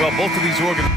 Well, both of these organizations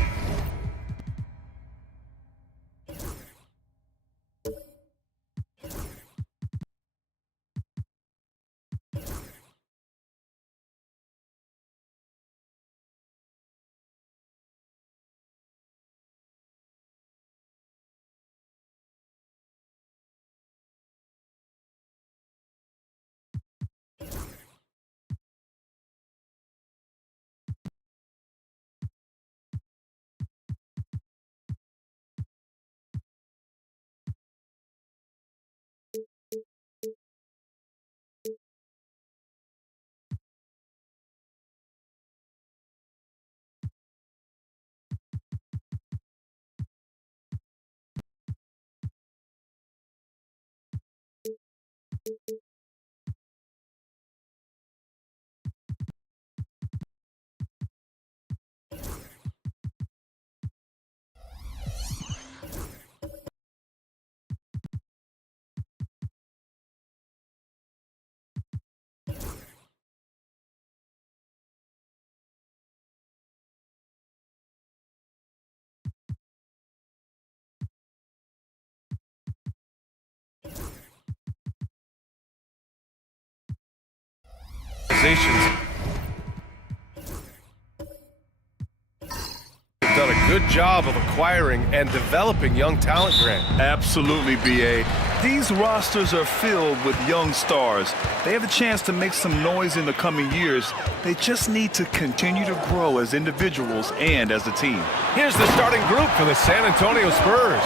have done a good job of acquiring and developing young talent, Grant. Absolutely, B.A. These rosters are filled with young stars. They have a chance to make some noise in the coming years. They just need to continue to grow as individuals and as a team. Here's the starting group for the San Antonio Spurs.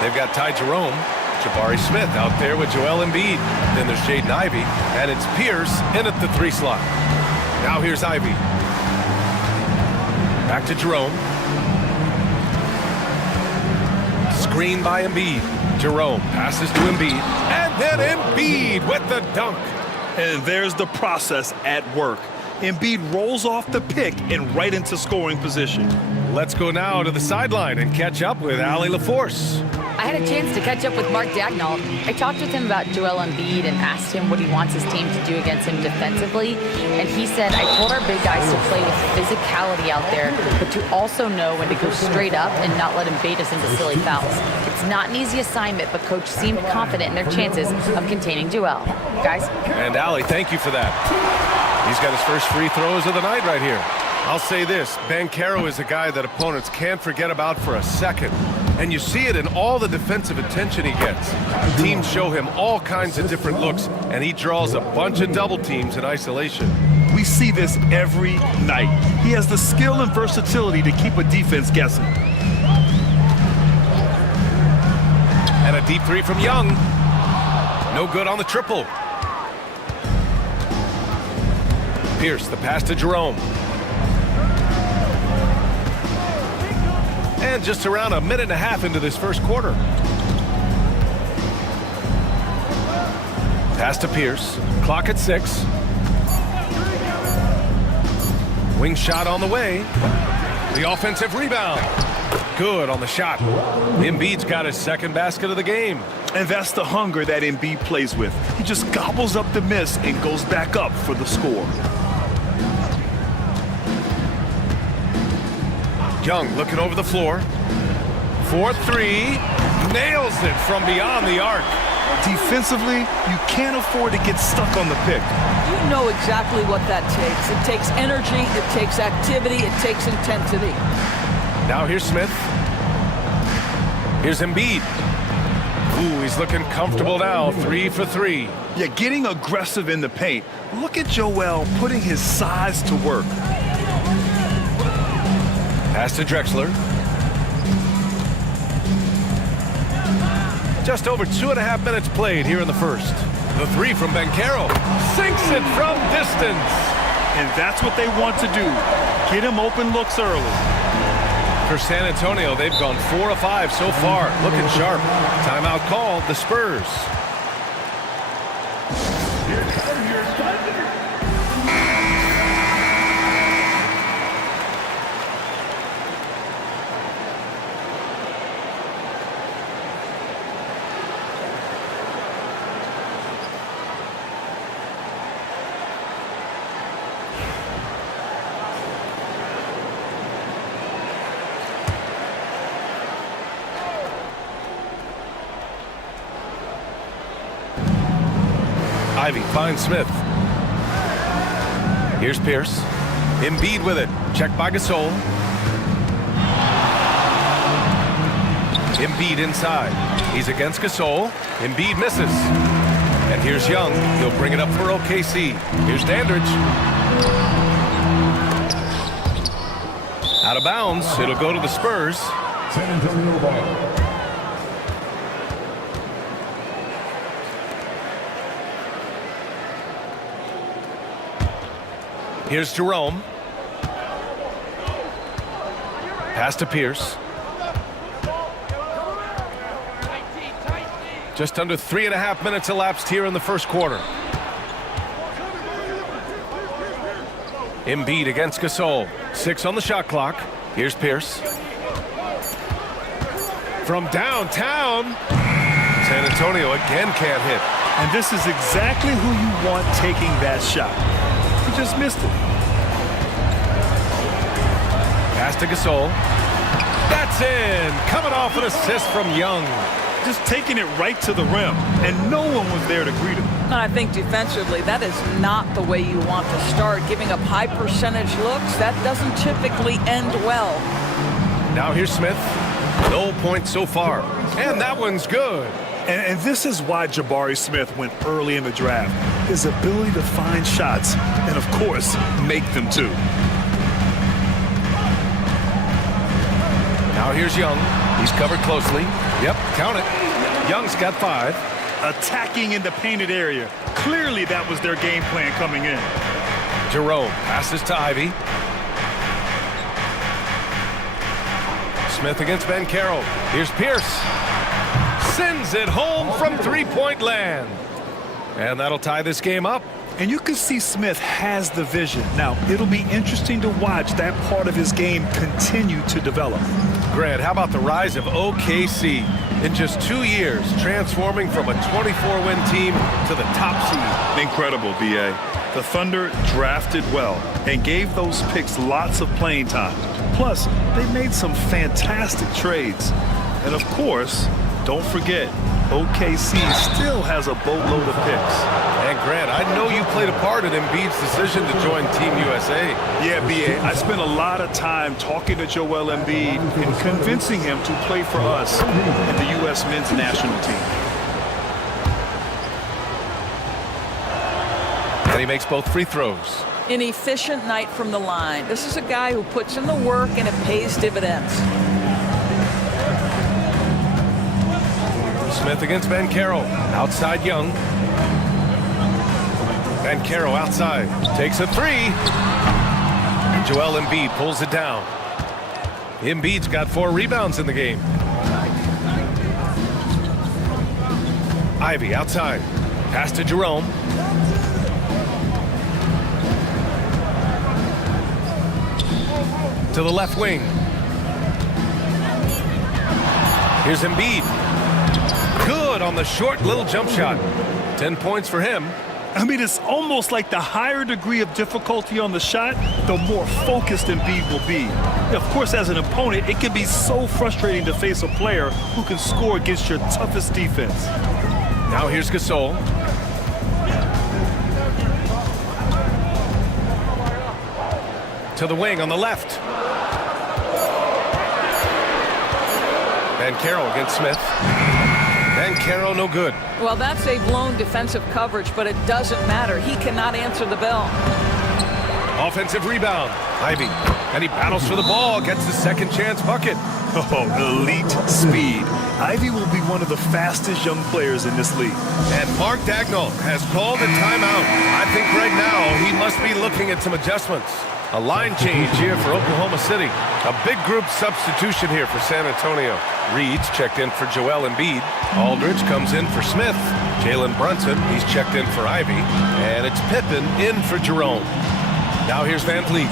They've got Ty Jerome, Jabari Smith out there with Joel Embiid. Then there's Jaden Ivey, and it's Pierce in at the 3 slot. Now here's Ivey. Back to Jerome. Screen by Embiid. Jerome passes to Embiid, and then Embiid with the dunk. And there's the process at work. Embiid rolls off the pick and right into scoring position. Let's go now to the sideline and catch up with Allie LaForce. I had a chance to catch up with Mark Dagnall. I talked with him about Joel Embiid and asked him what he wants his team to do against him defensively. And he said, I told our big guys to play with physicality out there, but to also know when to go straight up and not let him bait us into silly fouls. It's not an easy assignment, but Coach seemed confident in their chances of containing Joel. Guys? And Allie, thank you for that. He's got his first free throws of the night right here. I'll say this, Banchero is a guy that opponents can't forget about for a second. And you see it in all the defensive attention he gets. Teams show him all kinds of different looks, and he draws a bunch of double teams in isolation. We see this every night. He has the skill and versatility to keep a defense guessing. And a deep 3 from Young. No good on the triple. Pierce, the pass to Jerome. And just around a minute and a half into this first quarter. Pass to Pierce. Clock at 6. Wing shot on the way. The offensive rebound. Good on the shot. Embiid's got his second basket of the game. And that's the hunger that Embiid plays with. He just gobbles up the miss and goes back up for the score. Young looking over the floor. 4-3. Nails it from beyond the arc. Defensively, you can't afford to get stuck on the pick. You know exactly what that takes. It takes energy, it takes activity, it takes intensity. Now here's Smith. Here's Embiid. Ooh, he's looking comfortable now. 3 for 3. Yeah, getting aggressive in the paint. Look at Joel putting his size to work. Pass to Drexler. Just over 2.5 minutes played here in the first. The three from Banchero. Sinks it from distance. And that's what they want to do. Get him open looks early. For San Antonio, they've gone 4 of 5 so far. Looking sharp. Timeout called, the Spurs. Ivy finds Smith. Here's Pierce. Embiid with it. Checked by Gasol. Embiid inside. He's against Gasol. Embiid misses. And here's Young. He'll bring it up for OKC. Here's Dandridge. Out of bounds. It'll go to the Spurs. San Antonio ball. Here's Jerome. Pass to Pierce. Just under 3.5 minutes elapsed here in the first quarter. Embiid against Gasol. 6 on the shot clock. Here's Pierce. From downtown. San Antonio again can't hit. And this is exactly who you want taking that shot. He just missed it. Pass to Gasol. That's in. Coming off an assist from Young. Just taking it right to the rim, and no one was there to greet him. And I think defensively, that is not the way you want to start. Giving up high percentage looks, that doesn't typically end well. Now here's Smith. No points so far. And that one's good. And this is why Jabari Smith went early in the draft. His ability to find shots and, of course, make them too. Now here's Young. He's covered closely. Yep, count it. Young's got 5. Attacking in the painted area. Clearly that was their game plan coming in. Jerome passes to Ivy. Smith against Banchero. Here's Pierce. Sends it home from three-point land. And that'll tie this game up. And you can see Smith has the vision. Now, it'll be interesting to watch that part of his game continue to develop. Grant, how about the rise of OKC? In just 2 years, transforming from a 24-win team to the top seed. Incredible, B.A. The Thunder drafted well and gave those picks lots of playing time. Plus, they made some fantastic trades. And of course, don't forget, OKC still has a boatload of picks. And Grant, I know you played a part in Embiid's decision to join Team USA. Yeah, B.A., I spent a lot of time talking to Joel Embiid and convincing him to play for us in the U.S. men's national team. And he makes both free throws. An efficient night from the line. This is a guy who puts in the work and it pays dividends. Smith against Banchero. Outside Young. Banchero outside. Takes a 3. And Joel Embiid pulls it down. Embiid's got 4 rebounds in the game. Ivy outside. Pass to Jerome. To the left wing. Here's Embiid. Good on the short little jump shot. 10 points for him. I mean, it's almost like the higher degree of difficulty on the shot, the more focused Embiid will be. Of course, as an opponent, it can be so frustrating to face a player who can score against your toughest defense. Now here's Gasol. To the wing on the left. Banchero against Smith. Banchero no good. Well, that's a blown defensive coverage, but it doesn't matter. He cannot answer the bell. Offensive rebound. Ivy. And he battles for the ball. Gets the second chance bucket. Oh, elite speed. Ivy will be one of the fastest young players in this league. And Mark Dagnall has called a timeout. I think right now he must be looking at some adjustments. A line change here for Oklahoma City. A big group substitution here for San Antonio. Reed's checked in for Joel Embiid. Aldridge comes in for Smith. Jalen Brunson, he's checked in for Ivy. And it's Pippen in for Jerome. Now here's Van Vliet.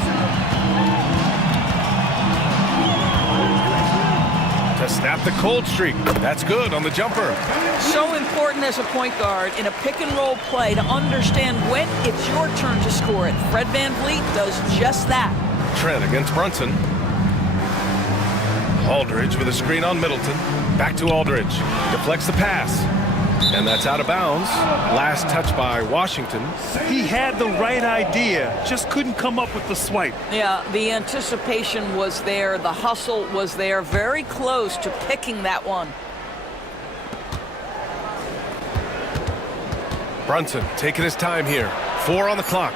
To snap the cold streak. That's good on the jumper. So important as a point guard in a pick-and-roll play to understand when it's your turn to score it. Fred Van Vliet does just that. Trent against Brunson. Aldridge with a screen on Middleton. Back to Aldridge. Deflects the pass. And that's out of bounds. Last touch by Washington. He had the right idea, just couldn't come up with the swipe. Yeah, the anticipation was there. The hustle was there. Very close to picking that one. Brunson taking his time here. 4 on the clock.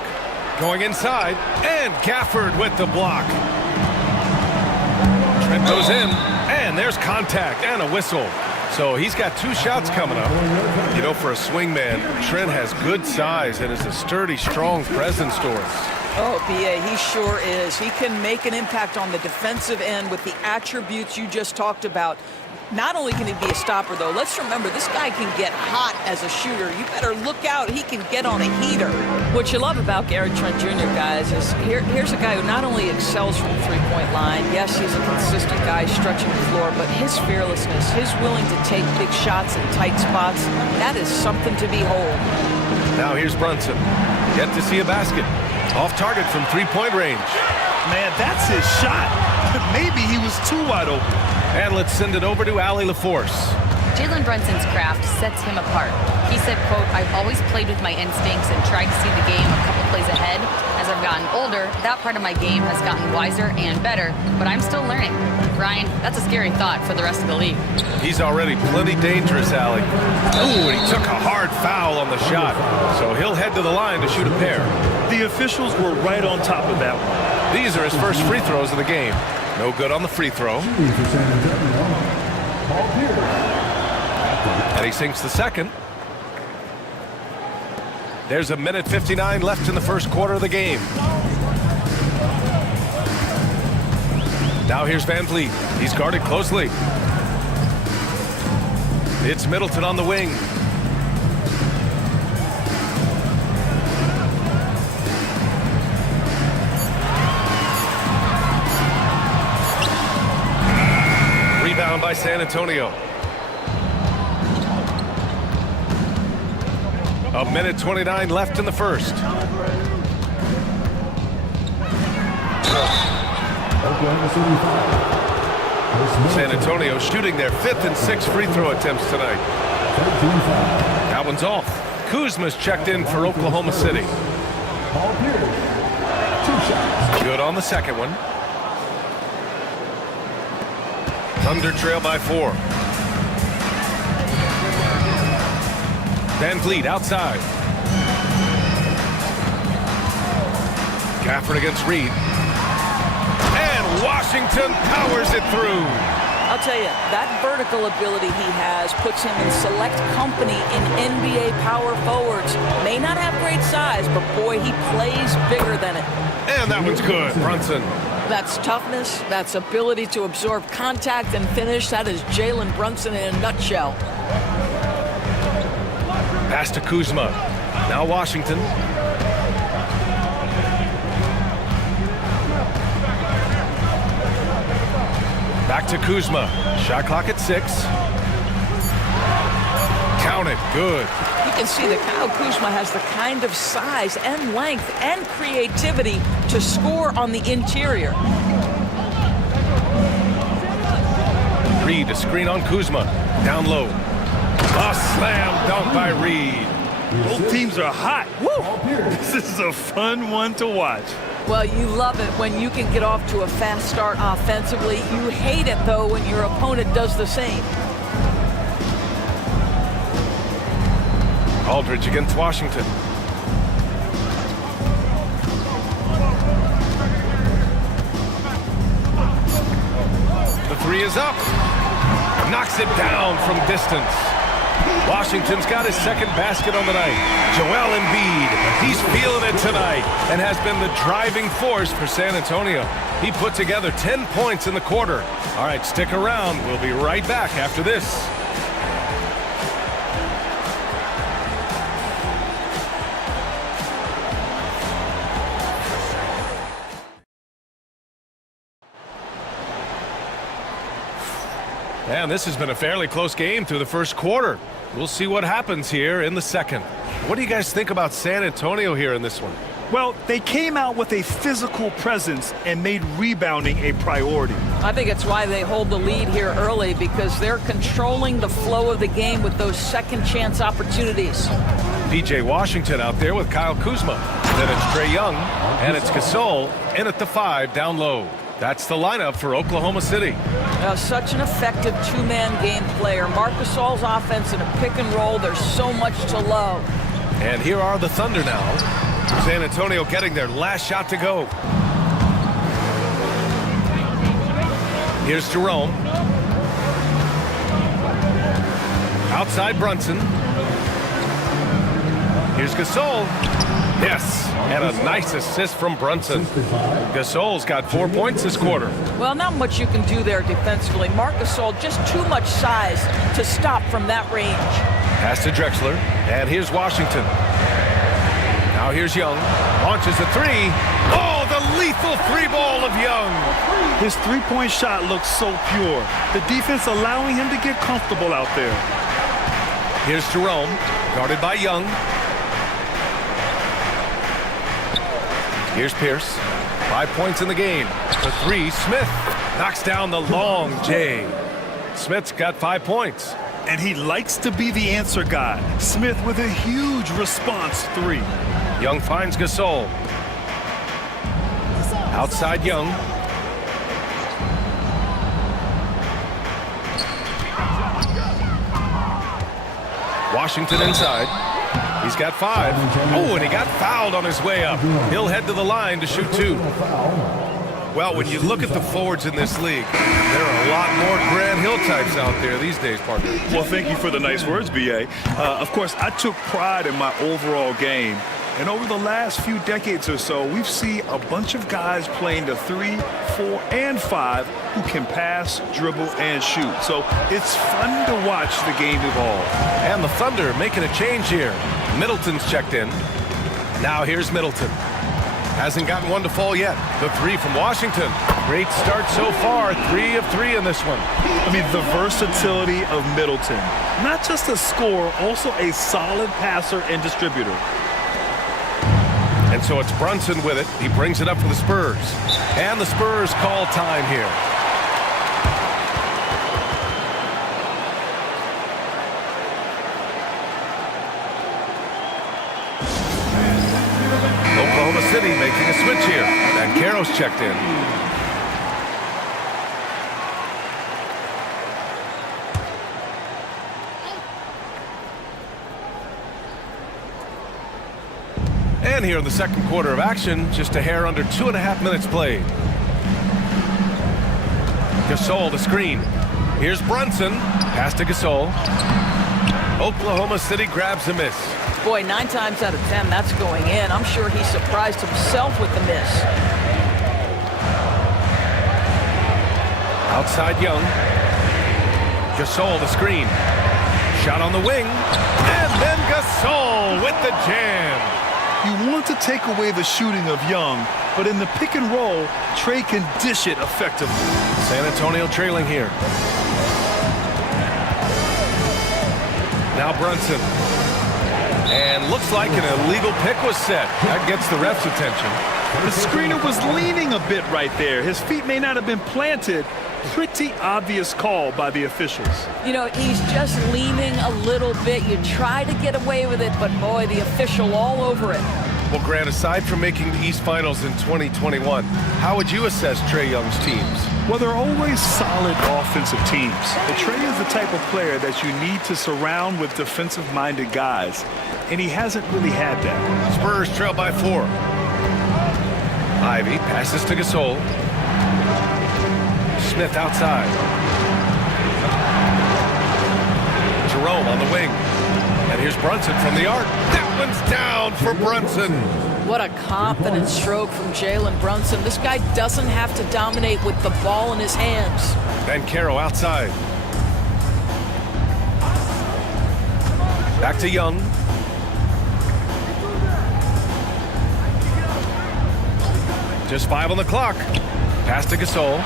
Going inside. And Gafford with the block. Trent goes in. And there's contact and a whistle. So he's got 2 shots coming up. You know, for a swingman, Trent has good size and is a sturdy, strong presence to us. Oh, B.A., he sure is. He can make an impact on the defensive end with the attributes you just talked about. Not only can he be a stopper, though, let's remember, this guy can get hot as a shooter. You better look out. He can get on a heater. What you love about Gary Trent Jr., guys, is here's a guy who not only excels from the three-point line. Yes, he's a consistent guy stretching the floor, but his fearlessness, his willing to take big shots in tight spots, that is something to behold. Now here's Brunson. Yet to see a basket. Off target from three-point range. Man, that's his shot. Maybe he was too wide open. And let's send it over to Allie LaForce. Jalen Brunson's craft sets him apart. He said, quote, "I've always played with my instincts and tried to see the game a couple plays ahead. As I've gotten older, that part of my game has gotten wiser and better, but I'm still learning." Ryan, that's a scary thought for the rest of the league. He's already plenty dangerous, Allie. Ooh, and he took a hard foul on the shot. So he'll head to the line to shoot a pair. The officials were right on top of that one. These are his first free throws of the game. No good on the free throw. And he sinks the second. There's a minute 59 left in the first quarter of the game. Now here's Van Vliet. He's guarded closely. It's Middleton on the wing. Rebound by San Antonio. A minute 29 left in the first. San Antonio shooting their 5th and 6th free throw attempts tonight. That one's off. Kuzma's checked in for Oklahoma City. Good on the second one. Thunder trail by 4. Van Vliet outside. Gafford against Reed. And Washington powers it through. I'll tell you, that vertical ability he has puts him in select company in NBA power forwards. May not have great size, but boy, he plays bigger than it. And that one's good, Brunson. That's toughness, that's ability to absorb contact and finish. That is Jalen Brunson in a nutshell. Pass to Kuzma. Now Washington. Back to Kuzma. Shot clock at 6. Count it. Good. You can see that Kyle Kuzma has the kind of size and length and creativity to score on the interior. Reed, a screen on Kuzma. Down low. A slam dunk by Reed. Both teams are hot. Woo! This is a fun one to watch. Well, you love it when you can get off to a fast start offensively. You hate it, though, when your opponent does the same. Aldridge against Washington. The three is up. Knocks it down from distance. Washington's got his second basket on the night. Joel Embiid, he's feeling it tonight and has been the driving force for San Antonio. He put together 10 points in the quarter. All right, stick around. We'll be right back after this. And this has been a fairly close game through the first quarter. We'll see what happens here in the second. What do you guys think about San Antonio here in this one? Well, they came out with a physical presence and made rebounding a priority. I think it's why they hold the lead here early, because they're controlling the flow of the game with those second chance opportunities. PJ Washington out there with Kyle Kuzma. Then it's Trae Young, and it's Gasol in at the 5 down low. That's the lineup for Oklahoma City. Such an effective two-man game player. Marc Gasol's offense in a pick and roll, there's so much to love. And here are the Thunder now. San Antonio getting their last shot to go. Here's Jerome. Outside Brunson. Here's Gasol. Yes, and a nice assist from Brunson. Gasol's got 4 points this quarter. Well, not much you can do there defensively. Marc Gasol, just too much size to stop from that range. Pass to Drexler, and here's Washington. Now here's Young. Launches a three. Oh, the lethal three ball of Young. His three-point shot looks so pure. The defense allowing him to get comfortable out there. Here's Jerome, guarded by Young. Here's Pierce. 5 points in the game. The three, Smith knocks down the long J. Smith's got 5 points. And he likes to be the answer guy. Smith with a huge response three. Young finds Gasol. Outside Young. Washington inside. He's got 5. Oh, and he got fouled on his way up. He'll head to the line to shoot 2. Well, when you look at the forwards in this league, there are a lot more Grant Hill types out there these days, partner. Well, thank you for the nice words, B.A. Of course, I took pride in my overall game. And over the last few decades or so, we've seen a bunch of guys playing the 3, 4, and 5 who can pass, dribble, and shoot. So it's fun to watch the game evolve. And the Thunder making a change here. Middleton's checked in. Now here's Middleton. Hasn't gotten one to fall yet. The 3 from Washington. Great start so far. 3 of 3 in this one. I mean, the versatility of Middleton. Not just a scorer, also a solid passer and distributor. And so it's Brunson with it. He brings it up for the Spurs. And the Spurs call time here. Oklahoma City making a switch here. And Banchero's checked in. And here in the second quarter of action, just a hair under 2.5 minutes played. Gasol to screen. Here's Brunson. Pass to Gasol. Oklahoma City grabs a miss. Boy, 9 times out of 10, that's going in. I'm sure he surprised himself with the miss. Outside Young. Gasol to screen. Shot on the wing. And then Gasol with the jam. You want to take away the shooting of Young, but in the pick and roll, Trae can dish it effectively. San Antonio trailing here. Now Brunson. And looks like an illegal pick was set. That gets the ref's attention. The screener was leaning a bit right there. His feet may not have been planted. Pretty obvious call by the officials. You know, he's just leaning a little bit. You try to get away with it, but boy, the official all over it. Well, Grant, aside from making the East Finals in 2021, how would you assess Trae Young's teams? Well, they're always solid offensive teams. But Trae is the type of player that you need to surround with defensive-minded guys, and he hasn't really had that. Spurs trail by 4. Ivy passes to Gasol. Smith outside. Jerome on the wing. And here's Brunson from the arc. That one's down for Brunson. What a confident stroke from Jalen Brunson. This guy doesn't have to dominate with the ball in his hands. Banchero outside. Back to Young. Just 5 on the clock. Pass to Gasol.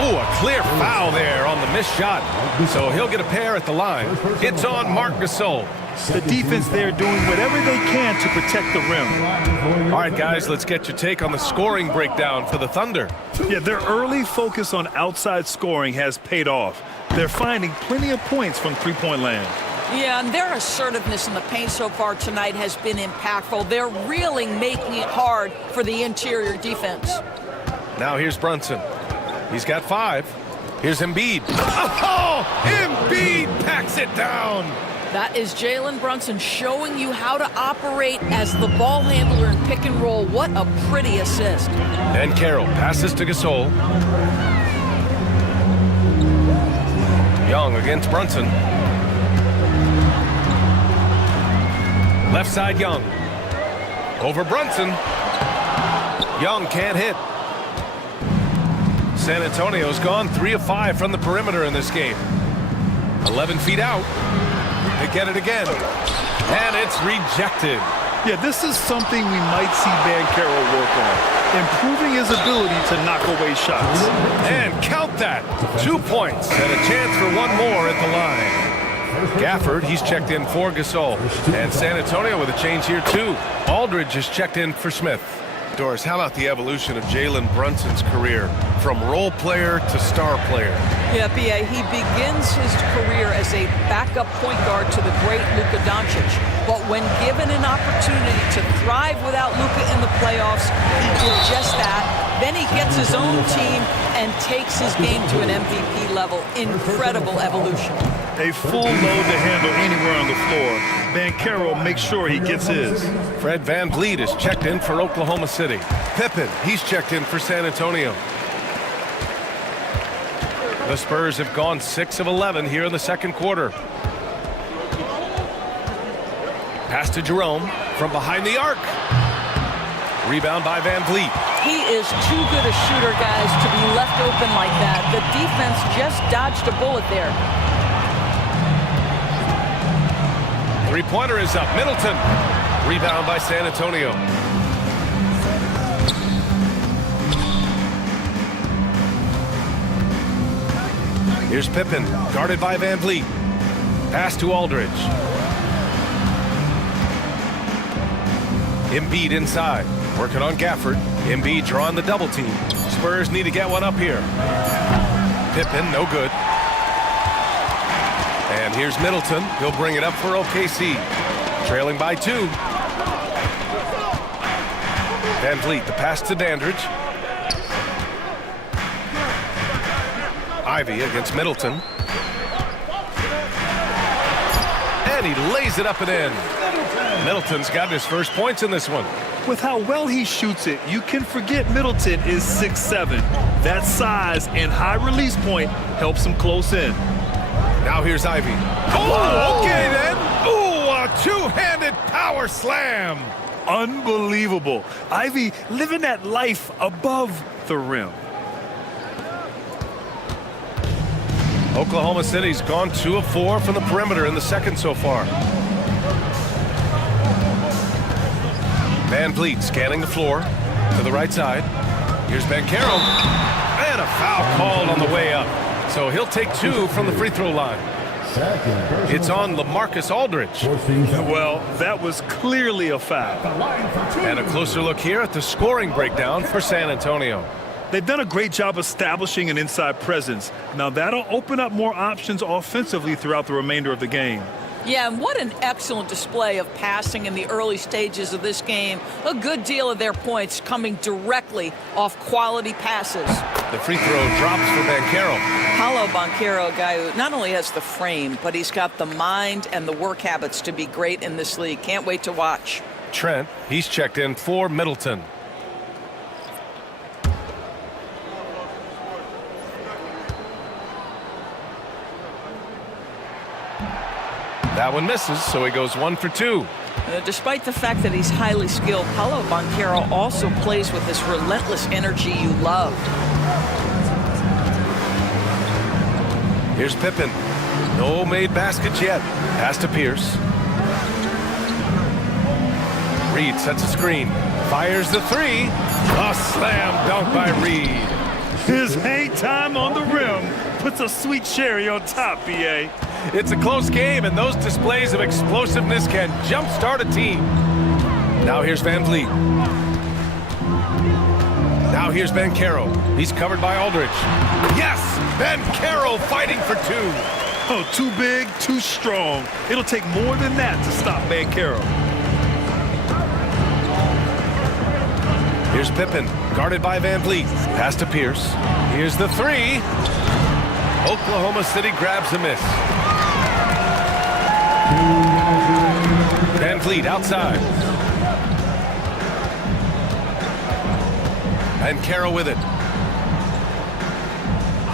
Oh, a clear foul there on the missed shot. So he'll get a pair at the line. It's on Marc Gasol. The defense there doing whatever they can to protect the rim. All right, guys, let's get your take on the scoring breakdown for the Thunder. Yeah, their early focus on outside scoring has paid off. They're finding plenty of points from three-point land. Yeah, and their assertiveness in the paint so far tonight has been impactful. They're really making it hard for the interior defense. Now here's Brunson. He's got 5. Here's Embiid. Oh, Embiid packs it down. That is Jalen Brunson showing you how to operate as the ball handler in pick and roll. What a pretty assist. And Carroll passes to Gasol. Young against Brunson. Left side Young. Over Brunson. Young can't hit. San Antonio's gone 3 of 5 from the perimeter in this game. 11 feet out. They get it again. And it's rejected. Yeah, this is something we might see Banchero work on. Improving his ability to knock away shots. And count that. 2 points and a chance for one more at the line. Gafford, he's checked in for Gasol. And San Antonio with a change here too. Aldridge is checked in for Smith. Doris, how about the evolution of Jalen Brunson's career from role player to star player? Yeah, B.A., he begins his career as a backup point guard to the great Luka Doncic. But when given an opportunity to thrive without Luka in the playoffs, he did just that. Then he gets his own team and takes his game to an MVP level. Incredible evolution. A full load to handle anywhere on the floor. Banchero makes sure he gets his. Fred VanVleet is checked in for Oklahoma City. Pippen, he's checked in for San Antonio. The Spurs have gone 6 of 11 here in the second quarter. Pass to Jerome from behind the arc. Rebound by VanVleet. He is too good a shooter, guys, to be left open like that. The defense just dodged a bullet there. Three-pointer is up. Middleton. Rebound by San Antonio. Here's Pippen, guarded by VanVleet. Pass to Aldridge. Embiid inside, working on Gafford. Embiid drawing the double team. Spurs need to get one up here. Pippen, no good. And here's Middleton. He'll bring it up for OKC. Trailing by 2. VanVleet, the pass to Dandridge. Ivy against Middleton. And he lays it up and in. Middleton's got his first points in this one. With how well he shoots it, you can forget Middleton is 6'7". That size and high release point helps him close in. Now here's Ivy. Oh, okay then. Ooh, a two-handed power slam. Unbelievable. Ivy living that life above the rim. Oklahoma City's gone 2 of 4 from the perimeter in the second so far. VanVleet scanning the floor to the right side. Here's Banchero. And a foul called on the way up. So he'll take 2 from the free throw line. It's on LaMarcus Aldridge. Well, that was clearly a foul. And a closer look here at the scoring breakdown for San Antonio. They've done a great job establishing an inside presence. Now that'll open up more options offensively throughout the remainder of the game. Yeah, and what an excellent display of passing in the early stages of this game. A good deal of their points coming directly off quality passes. The free throw drops for Banchero. Paolo Banchero, a guy who not only has the frame, but he's got the mind and the work habits to be great in this league. Can't wait to watch. Trent, he's checked in for Middleton. That one misses, so he goes 1 for 2. Despite the fact that he's highly skilled, Paolo Banchero also plays with this relentless energy you love. Here's Pippen. No made baskets yet. Pass to Pierce. Reed sets a screen. Fires the 3. A slam dunk by Reed. His hang time on the rim puts a sweet cherry on top, B.A. It's a close game, and those displays of explosiveness can jumpstart a team. Now here's Van Vliet. Now here's Banchero. He's covered by Aldridge. Yes! Banchero fighting for 2. Oh, too big, too strong. It'll take more than that to stop Banchero. Here's Pippen, guarded by Van Vliet. Pass to Pierce. Here's the 3. Oklahoma City grabs a miss. Van Vliet outside. Banchero with it.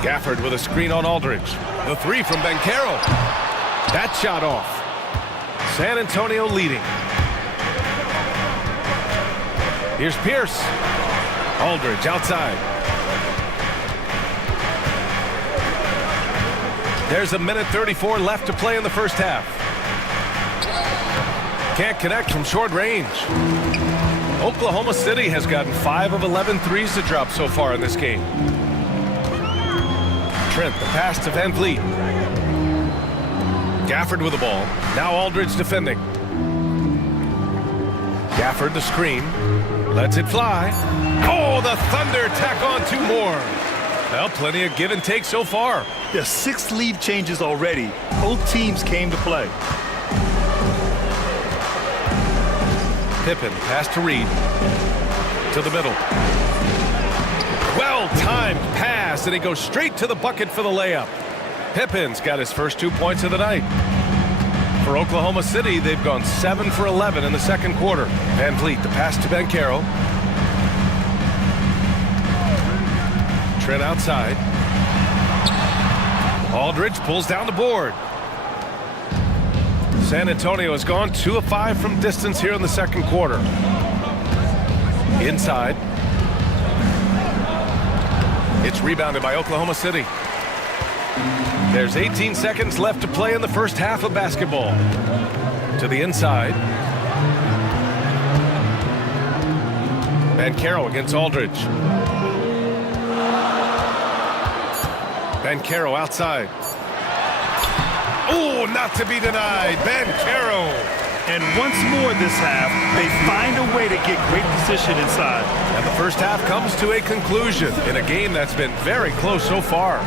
Gafford with a screen on Aldridge. The 3 from Banchero. That shot off. San Antonio leading. Here's Pierce. Aldridge outside. There's a minute 34 left to play in the first half. Can't connect from short range. Oklahoma City has gotten 5 of 11 threes to drop so far in this game. Trent, the pass to Van Vliet. Gafford with the ball. Now Aldridge defending. Gafford the screen. Lets it fly. Oh, the Thunder tack on 2 more. Well, plenty of give and take so far. There's 6 lead changes already. Both teams came to play. Pippen, pass to Reed. To the middle. Well-timed pass, and he goes straight to the bucket for the layup. Pippen's got his first 2 points of the night. For Oklahoma City, they've gone 7 for 11 in the second quarter. Van Vliet, the pass to Banchero. Trent outside. Aldridge pulls down the board. San Antonio has gone 2 of 5 from distance here in the second quarter. Inside. It's rebounded by Oklahoma City. There's 18 seconds left to play in the first half of basketball. To the inside. Banchero against Aldridge. Banchero outside. Oh, not to be denied. Banchero. And once more this half, they find a way to get great position inside. And the first half comes to a conclusion in a game that's been very close so far.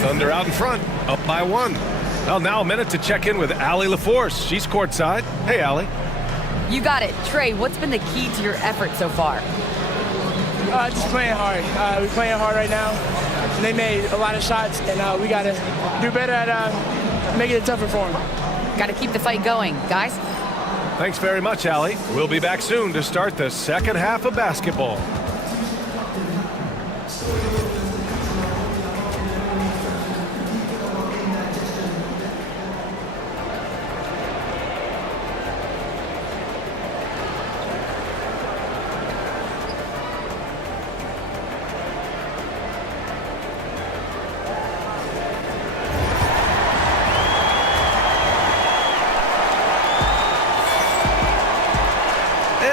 Thunder out in front, up by 1. Well, now a minute to check in with Allie LaForce. She's courtside. Hey, Allie. You got it. Trey, what's been the key to your effort so far? Just playing hard. We're playing hard right now. And they made a lot of shots, and we got to do better at making it tougher for them. Got to keep the fight going, guys. Thanks very much, Allie. We'll be back soon to start the second half of basketball.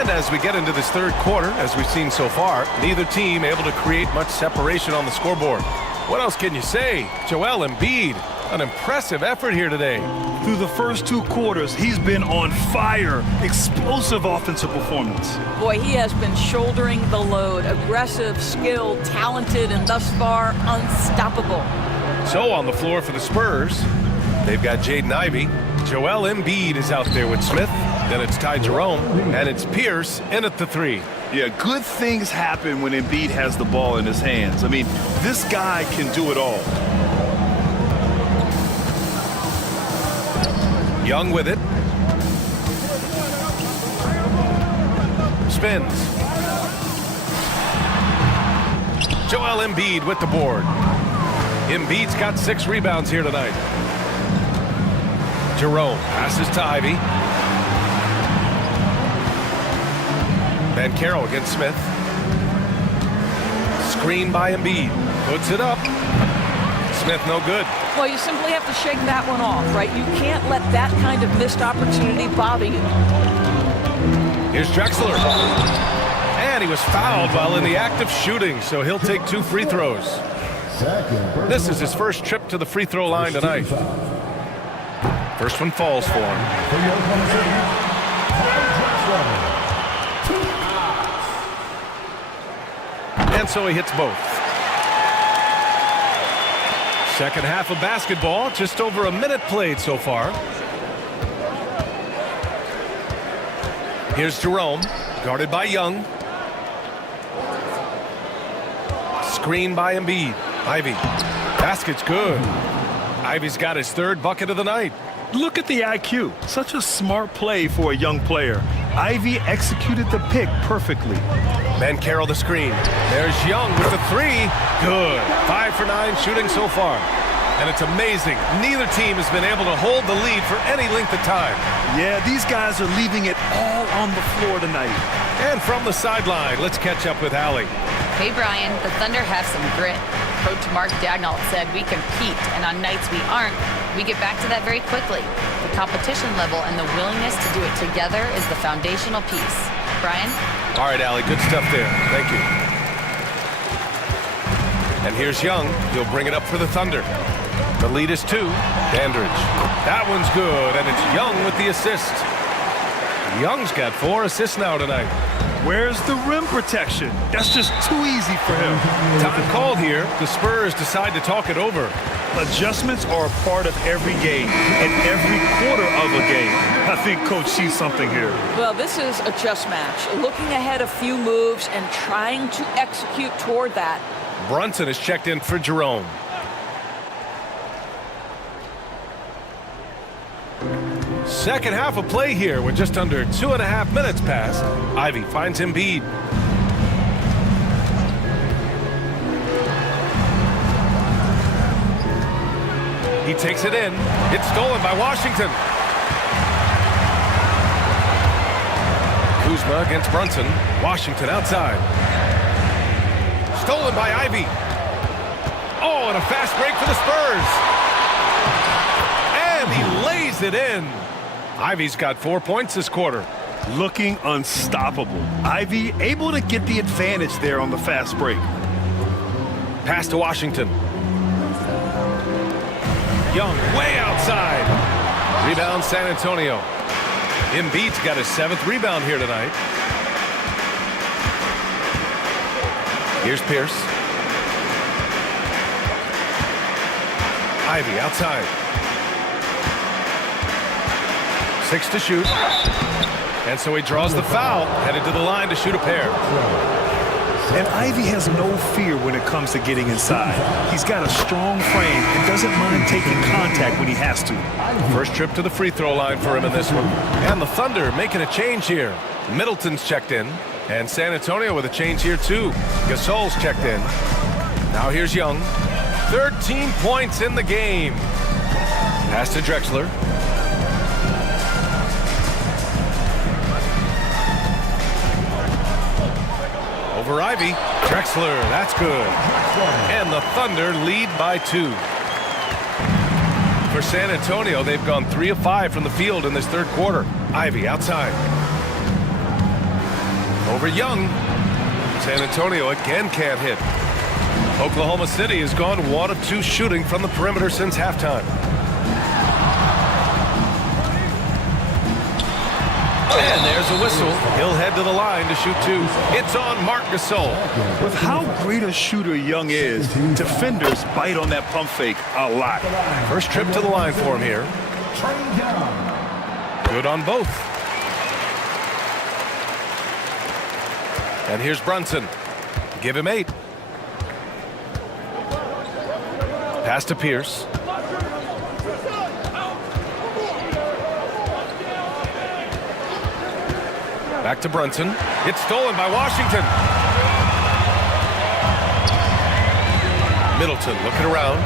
As we get into this third quarter, as we've seen so far, neither team able to create much separation on the scoreboard. What else can you say? Joel Embiid, an impressive effort here today. Through the first 2 quarters, he's been on fire. Explosive offensive performance. Boy, he has been shouldering the load. Aggressive, skilled, talented, and thus far unstoppable. So on the floor for the Spurs, they've got Jaden Ivey. Joel Embiid is out there with Smith. Then it's Ty Jerome, and it's Pierce in at the 3. Yeah, good things happen when Embiid has the ball in his hands. I mean, this guy can do it all. Young with it. Spins. Joel Embiid with the board. Embiid's got 6 rebounds here tonight. Jerome passes to Ivy. Banchero against Smith. Screen by Embiid. Puts it up. Smith no good. Well, you simply have to shake that one off, right? You can't let that kind of missed opportunity bother you. Here's Drexler. And he was fouled while in the act of shooting, so he'll take 2 free throws. This is his first trip to the free throw line tonight. First one falls for him. And so he hits both. Second half of basketball, just over a minute played so far. Here's Jerome, guarded by Young. Screen by Embiid. Ivy. Basket's good. Ivy's got his 3rd bucket of the night. Look at the IQ. Such a smart play for a young player. Ivy executed the pick perfectly. Banchero the screen. There's Young with the 3. Good. 5 for 9 shooting so far. And it's amazing. Neither team has been able to hold the lead for any length of time. Yeah, these guys are leaving it all on the floor tonight. And from the sideline, let's catch up with Allie. Hey, Brian, the Thunder have some grit. Coach Mark Daigneault said we compete, and on nights we aren't, we get back to that very quickly. The competition level and the willingness to do it together is the foundational piece. Brian? All right, Allie, good stuff there. Thank you. And here's Young. He'll bring it up for the Thunder. The lead is 2. Dandridge. That one's good, and it's Young with the assist. Young's got 4 assists now tonight. Where's the rim protection? That's just too easy for him. Time called here. The Spurs decide to talk it over. Adjustments are a part of every game and every quarter of a game. I think Coach sees something here. Well, this is a chess match. Looking ahead a few moves and trying to execute toward that. Brunson is checked in for Jerome. Second half of play here with just under 2.5 minutes passed. Ivy finds Embiid. He takes it in. It's stolen by Washington. Kuzma against Brunson. Washington outside. Stolen by Ivy. Oh, and a fast break for the Spurs. And he lays it in. Ivy's got 4 points this quarter. Looking unstoppable. Ivy able to get the advantage there on the fast break. Pass to Washington. Young way outside. Rebound San Antonio. Embiid's got his 7th rebound here tonight. Here's Pierce. Ivy outside. 6 to shoot. And so he draws the foul, headed to the line to shoot a pair. And Ivy has no fear when it comes to getting inside. He's got a strong frame and doesn't mind taking contact when he has to. First trip to the free throw line for him in this one. And the Thunder making a change here. Middleton's checked in. And San Antonio with a change here too. Gasol's checked in. Now here's Young. 13 points in the game. Pass to Drexler. Over Ivy. Drexler, that's good. And the Thunder lead by 2. For San Antonio, they've gone 3 of 5 from the field in this 3rd quarter. Ivy outside. Over Young. San Antonio again can't hit. Oklahoma City has gone 1 of 2 shooting from the perimeter since halftime. And there's a whistle. He'll head to the line to shoot 2. It's on Marc Gasol. With how great a shooter Young is, defenders bite on that pump fake a lot. First trip to the line for him here. Good on both. And here's Brunson. Give him 8. Pass to Pierce. Back to Brunson. It's stolen by Washington. Middleton looking around.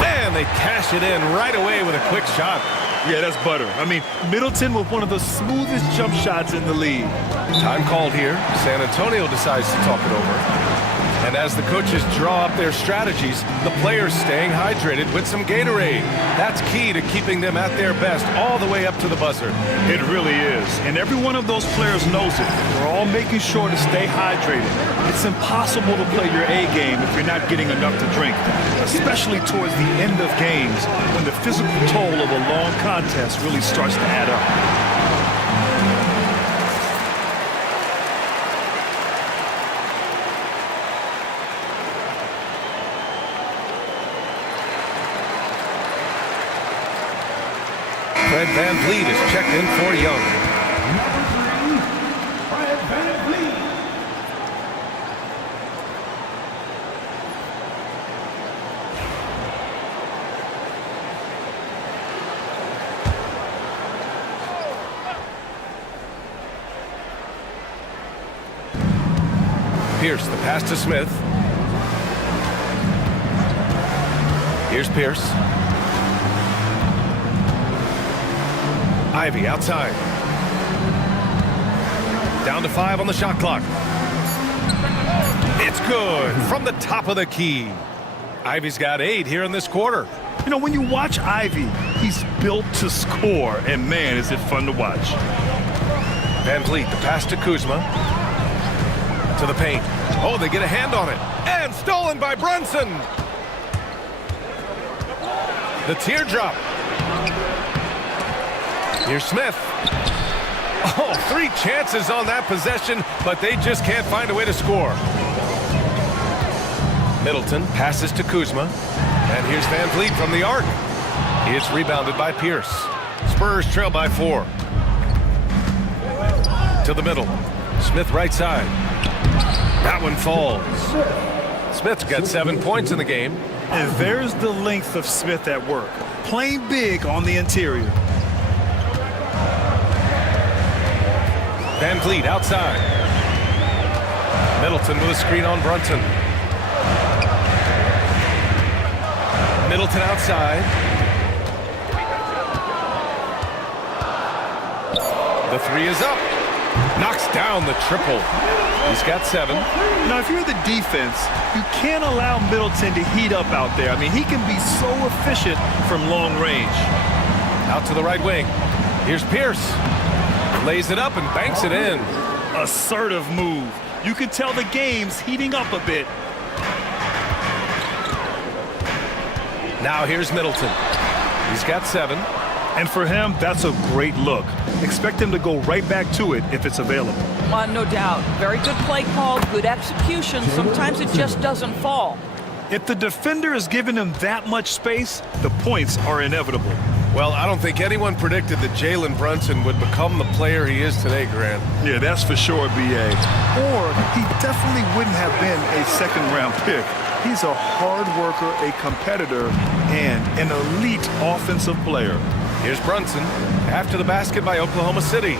And they cash it in right away with a quick shot. Yeah, that's butter. I mean, Middleton with one of the smoothest jump shots in the league. Time called here. San Antonio decides to talk it over. And as the coaches draw up their strategies, the players staying hydrated with some Gatorade. That's key to keeping them at their best all the way up to the buzzer. It really is. And every one of those players knows it. They're all making sure to stay hydrated. It's impossible to play your A game if you're not getting enough to drink, especially towards the end of games when the physical toll of a long contest really starts to add up. Fred VanVleet is checked in for Young. Number 3, Fred VanVleet. Pierce, the pass to Smith. Here's Pierce. Ivy outside. Down to 5 on the shot clock. It's good from the top of the key. Ivy's got 8 here in this quarter. You know, when you watch Ivy, he's built to score, and man, is it fun to watch. VanVleet, the pass to Kuzma. To the paint. Oh, they get a hand on it. And stolen by Brunson. The teardrop. Here's Smith. Oh, 3 chances on that possession, but they just can't find a way to score. Middleton passes to Kuzma. And here's VanVleet from the arc. It's rebounded by Pierce. Spurs trail by 4. To the middle. Smith right side. That one falls. Smith's got 7 points in the game. And there's the length of Smith at work. Playing big on the interior. VanVleet outside. Middleton with a screen on Brunson. Middleton outside. The 3 is up. Knocks down the triple. He's got 7. Now, if you're the defense, you can't allow Middleton to heat up out there. I mean, he can be so efficient from long range. Out to the right wing. Here's Pierce. Lays it up and banks it in. Assertive move. You can tell the game's heating up a bit. Now here's Middleton. He's got 7. And for him, that's a great look. Expect him to go right back to it if it's available. No doubt. Very good play call, good execution. Sometimes it just doesn't fall. If the defender is giving him that much space, the points are inevitable. Well, I don't think anyone predicted that Jalen Brunson would become the player he is today, Grant. Yeah, that's for sure, B.A. Or he definitely wouldn't have been a second-round pick. He's a hard worker, a competitor, and an elite offensive player. Here's Brunson after the basket by Oklahoma City.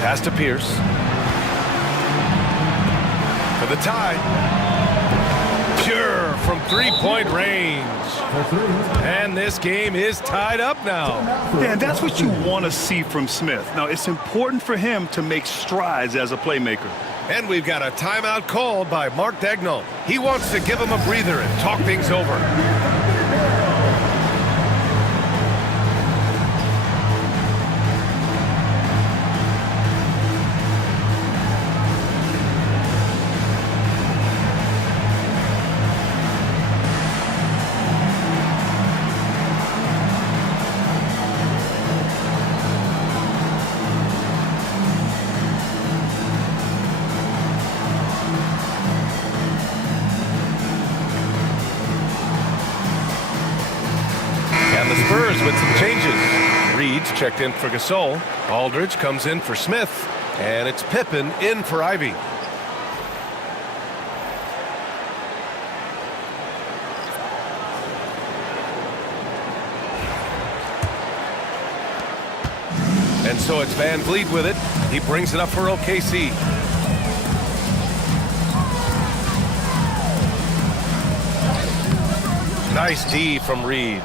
Pass to Pierce. For the tie. Pure from 3-point range. And this game is tied up now. Yeah, and that's what you want to see from Smith. Now, it's important for him to make strides as a playmaker. And we've got a timeout called by Mark Daigneault. He wants to give him a breather and talk things over. And the Spurs with some changes. Reed's checked in for Gasol. Aldridge comes in for Smith. And it's Pippen in for Ivy. And so it's VanVleet with it. He brings it up for OKC. Nice D from Reed.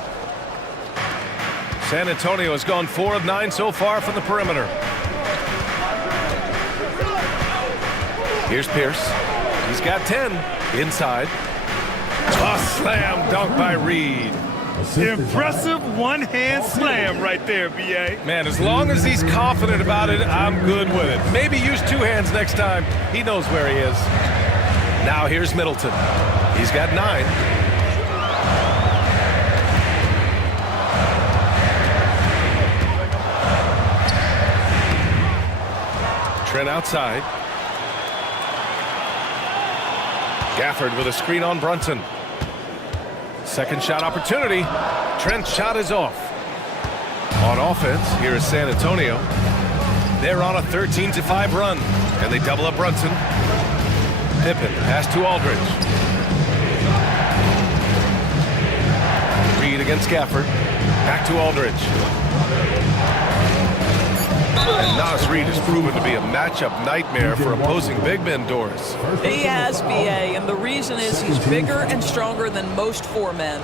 San Antonio has gone 4 of 9 so far from the perimeter. Here's Pierce. He's got 10. Inside. A slam dunk by Reed. Impressive one-hand slam right there, B.A. Man, as long as he's confident about it, I'm good with it. Maybe use 2 hands next time. He knows where he is. Now here's Middleton. He's got 9. Trent outside. Gafford with a screen on Brunson. Second shot opportunity. Trent's shot is off. On offense, here is San Antonio. They're on a 13-5 run, and they double up Brunson. Pippen, pass to Aldridge. Reed against Gafford. Back to Aldridge. And Nas Reed has proven to be a matchup nightmare for opposing big men, Doris. He has, B.A., and the reason is he's bigger and stronger than most 4 men.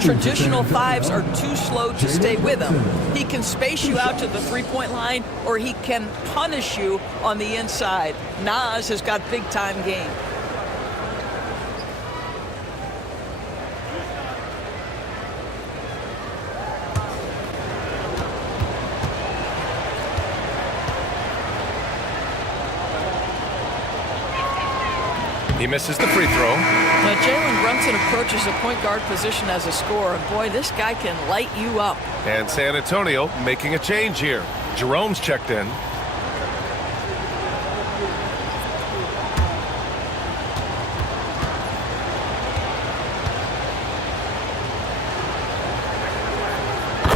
Traditional 5s are too slow to stay with him. He can space you out to the three-point line, or he can punish you on the inside. Nas has got big-time game. He misses the free throw. Now, Jalen Brunson approaches the point guard position as a scorer, and boy, this guy can light you up. And San Antonio making a change here. Jerome's checked in.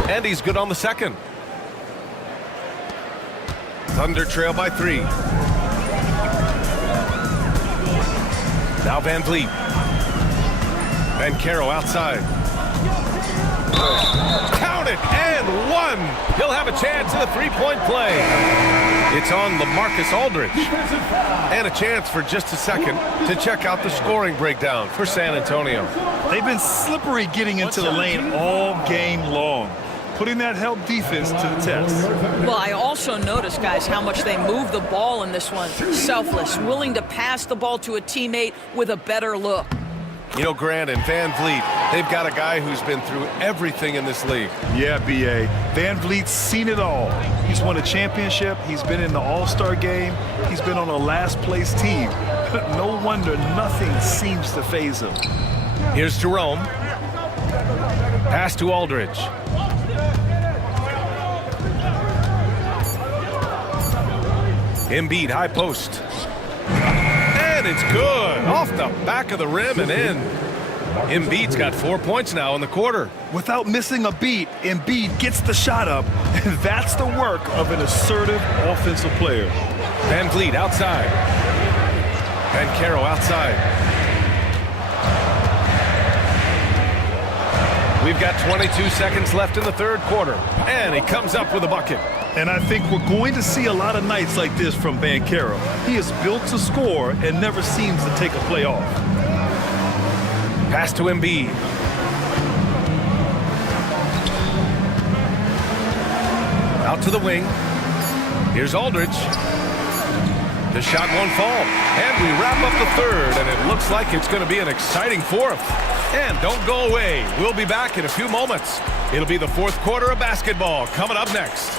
And he's good on the second. Thunder trail by 3. Now Van Vliet. Bankero outside. Count it, and 1. He'll have a chance at a three-point play. It's on LaMarcus Aldridge. And a chance for just a second to check out the scoring breakdown for San Antonio. They've been slippery getting into the lane all game long, putting that help defense to the test. Well, I also noticed, guys, how much they move the ball in this one. Selfless, willing to pass the ball to a teammate with a better look. You know, Grant and Van Vliet, they've got a guy who's been through everything in this league. Yeah, B.A. Van Vliet's seen it all. He's won a championship. He's been in the All-Star game. He's been on a last-place team. No wonder nothing seems to faze him. Here's Jerome. Pass to Aldridge. Embiid, high post. And it's good. Off the back of the rim and in. Embiid's got 4 points now in the quarter. Without missing a beat, Embiid gets the shot up, and that's the work of an assertive offensive player. Van Vliet outside. Bankero outside. We've got 22 seconds left in the third quarter, and he comes up with a bucket. And I think we're going to see a lot of nights like this from Bankero. He is built to score and never seems to take a play off. Pass to Embiid. Out to the wing. Here's Aldridge. The shot won't fall. And we wrap up the third, and it looks like it's going to be an exciting fourth. And don't go away. We'll be back in a few moments. It'll be the fourth quarter of basketball coming up next.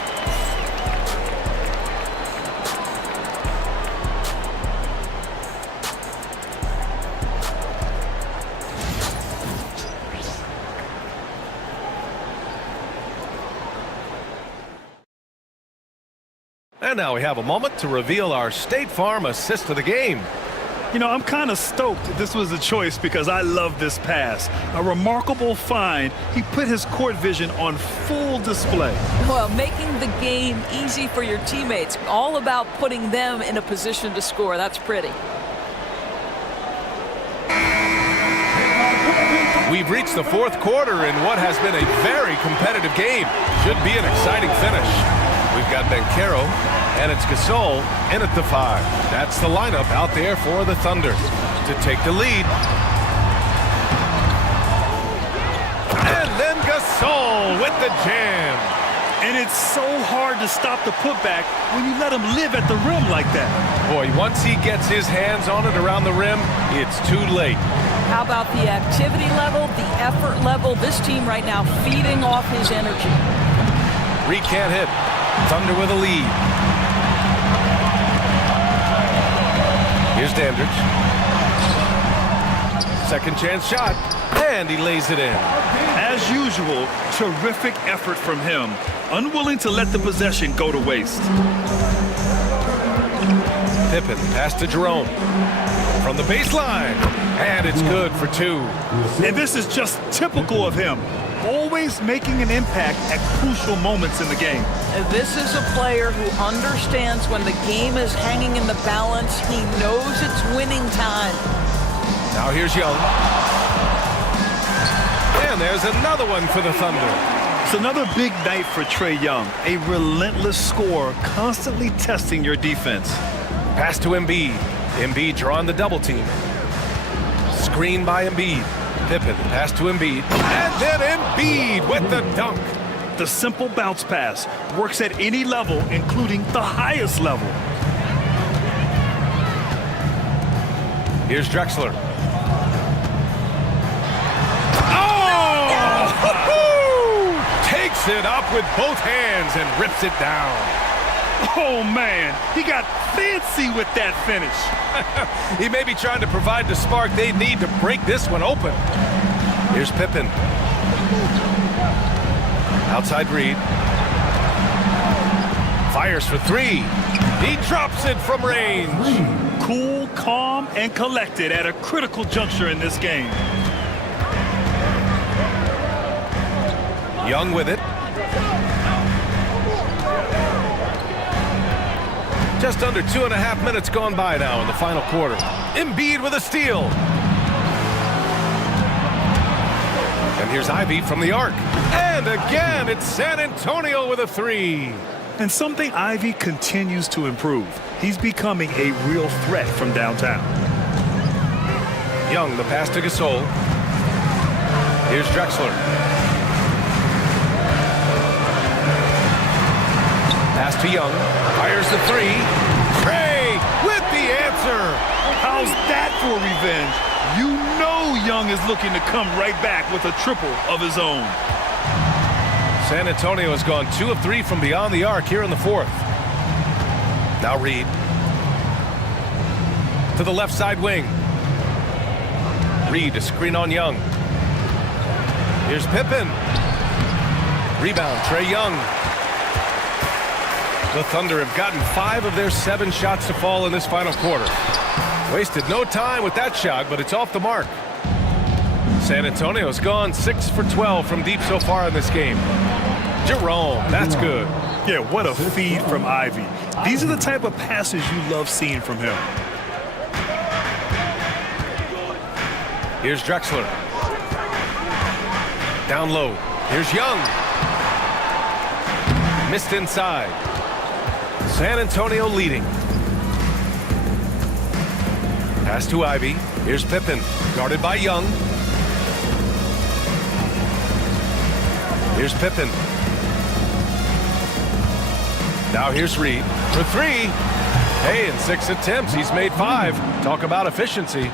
And now we have a moment to reveal our State Farm assist of the game. You know, I'm kind of stoked this was a choice because I love this pass. A remarkable find. He put his court vision on full display. Well, making the game easy for your teammates. All about putting them in a position to score. That's pretty. We've reached the fourth quarter in what has been a very competitive game. Should be an exciting finish. We've got Bankero, and it's Gasol in at the 5. That's the lineup out there for the Thunder to take the lead. And then Gasol Gasol with the jam. And it's so hard to stop the putback when you let him live at the rim like that. Boy, once he gets his hands on it around the rim, it's too late. How about the activity level, the effort level? This team right now feeding off his energy. Reed can't hit. Thunder with a lead. Here's Dandridge. Second chance shot, and he lays it in. As usual, terrific effort from him. Unwilling to let the possession go to waste. Pippen pass to Jerome. From the baseline, and it's good for two. And this is just typical of him. Always making an impact at crucial moments in the game. This is a player who understands when the game is hanging in the balance. He knows it's winning time. Now here's Young. And there's another one for the Thunder. It's another big night for Trae Young. A relentless scorer, constantly testing your defense. Pass to Embiid. Embiid drawing the double team. Screen by Embiid. Pippen pass to Embiid. And then Embiid with the dunk. The simple bounce pass works at any level, including the highest level. Here's Drexler. Takes it up with both hands and rips it down. Oh, man, he got fancy with that finish. He may be trying to provide the spark they need to break this one open. Here's Pippen. Outside Reed. Fires for three. He drops it from range. Cool, calm, and collected at a critical juncture in this game. Young with it. Just under 2.5 minutes gone by now in the final quarter. Embiid with a steal. And here's Ivy from the arc. And again, it's San Antonio with a three. And something Ivy continues to improve. He's becoming a real threat from downtown. Young, the pass to Gasol. Here's Drexler. Pass to Young. Fires the three. Trae with the answer. How's that for revenge? You know Young is looking to come right back with a triple of his own. San Antonio has gone 2 of 3 from beyond the arc here in the fourth. Now Reed. To the left side wing. Reed to screen on Young. Here's Pippen. Rebound, Trae Young. The Thunder have gotten 5 of their 7 shots to fall in this final quarter. Wasted no time with that shot, but it's off the mark. San Antonio's gone 6 for 12 from deep so far in this game. Jerome, that's good. Yeah, what a feed from Ivy. These are the type of passes you love seeing from him. Here's Drexler. Down low. Here's Young. Missed inside. San Antonio leading. Pass to Ivy. Here's Pippen. Guarded by Young. Here's Pippen. Now here's Reed for three. Hey, in 6 attempts, he's made 5. Talk about efficiency.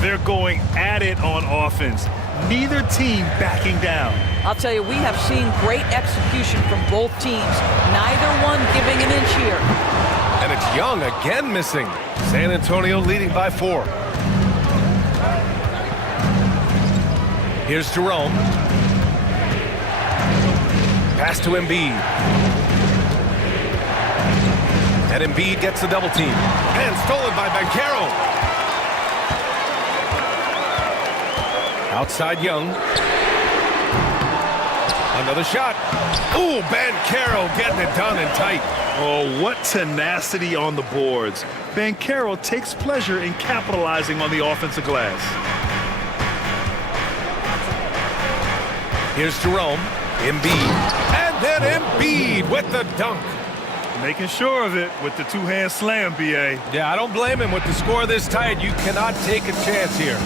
They're going at it on offense. Neither team backing down. I'll tell you, we have seen great execution from both teams. Neither one giving an inch here. And it's Young again missing. San Antonio leading by 4. Here's Jerome. Pass to Embiid. And Embiid gets the double team. And stolen by Banchero. Outside Young. Another shot. Ooh, Banchero getting it done and tight. Oh, what tenacity on the boards. Banchero takes pleasure in capitalizing on the offensive glass. Here's Jerome. Embiid. And then Embiid with the dunk. Making sure of it with the two-hand slam, B.A. Yeah, I don't blame him. With the score this tight, you cannot take a chance here.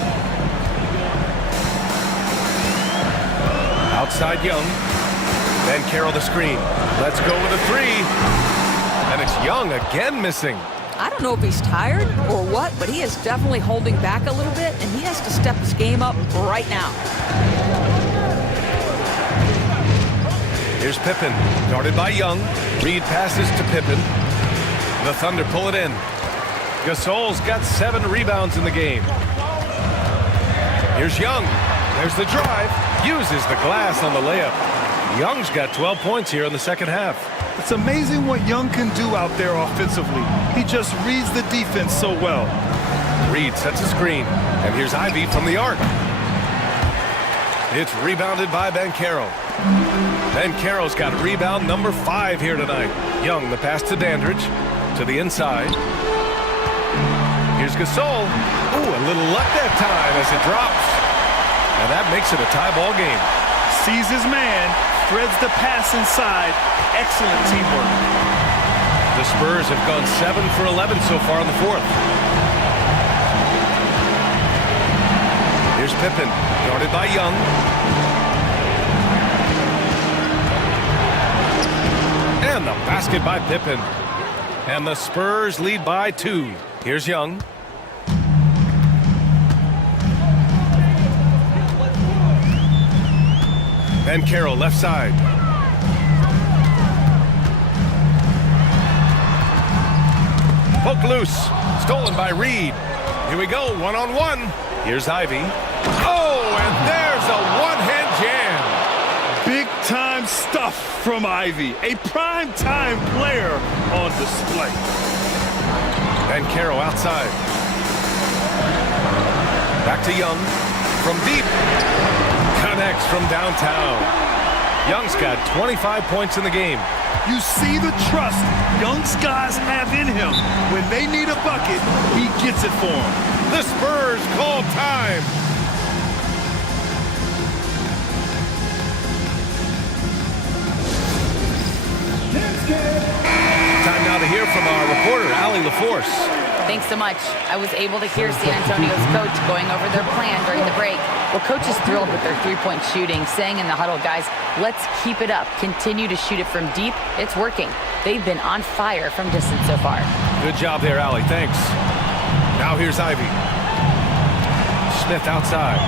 Outside Young. Then Carroll the screen. Let's go with a three. And it's Young again missing. I don't know if he's tired or what, but he is definitely holding back a little bit, and he has to step his game up right now. Here's Pippen, guarded by Young. Reed passes to Pippen. The Thunder pull it in. Gasol's got 7 rebounds in the game. Here's Young. There's the drive. Uses the glass on the layup. Young's got 12 points here in the second half. It's amazing what Young can do out there offensively. He just reads the defense so well. Reed sets a screen. And here's Ivy from the arc. It's rebounded by Banchero. Banchero's got rebound number 5 here tonight. Young, the pass to Dandridge. To the inside. Here's Gasol. Ooh, a little luck that time as it drops. And that makes it a tie ball game. Sees his man, threads the pass inside. Excellent teamwork. The Spurs have gone 7 for 11 so far in the fourth. Here's Pippen, guarded by Young. And the basket by Pippen. And the Spurs lead by 2. Here's Young. And Carroll left side. Poke loose. Stolen by Reed. Here we go, one-on-one. Here's Ivy. Oh, and there's a one-hand jam. Big-time stuff from Ivy. A prime-time player on display. And Carroll outside. Back to Young. From deep. Connects from downtown. Young's got 25 points in the game. You see the trust Young's guys have in him. When they need a bucket, he gets it for them. The Spurs call time. Time now to hear from our reporter, Allie LaForce. Thanks so much. I was able to hear San Antonio's coach going over their plan during the break. Well, coach is thrilled with their three-point shooting, saying in the huddle, guys, let's keep it up. Continue to shoot it from deep. It's working. They've been on fire from distance so far. Good job there, Allie. Thanks. Now here's Ivy. Smith outside.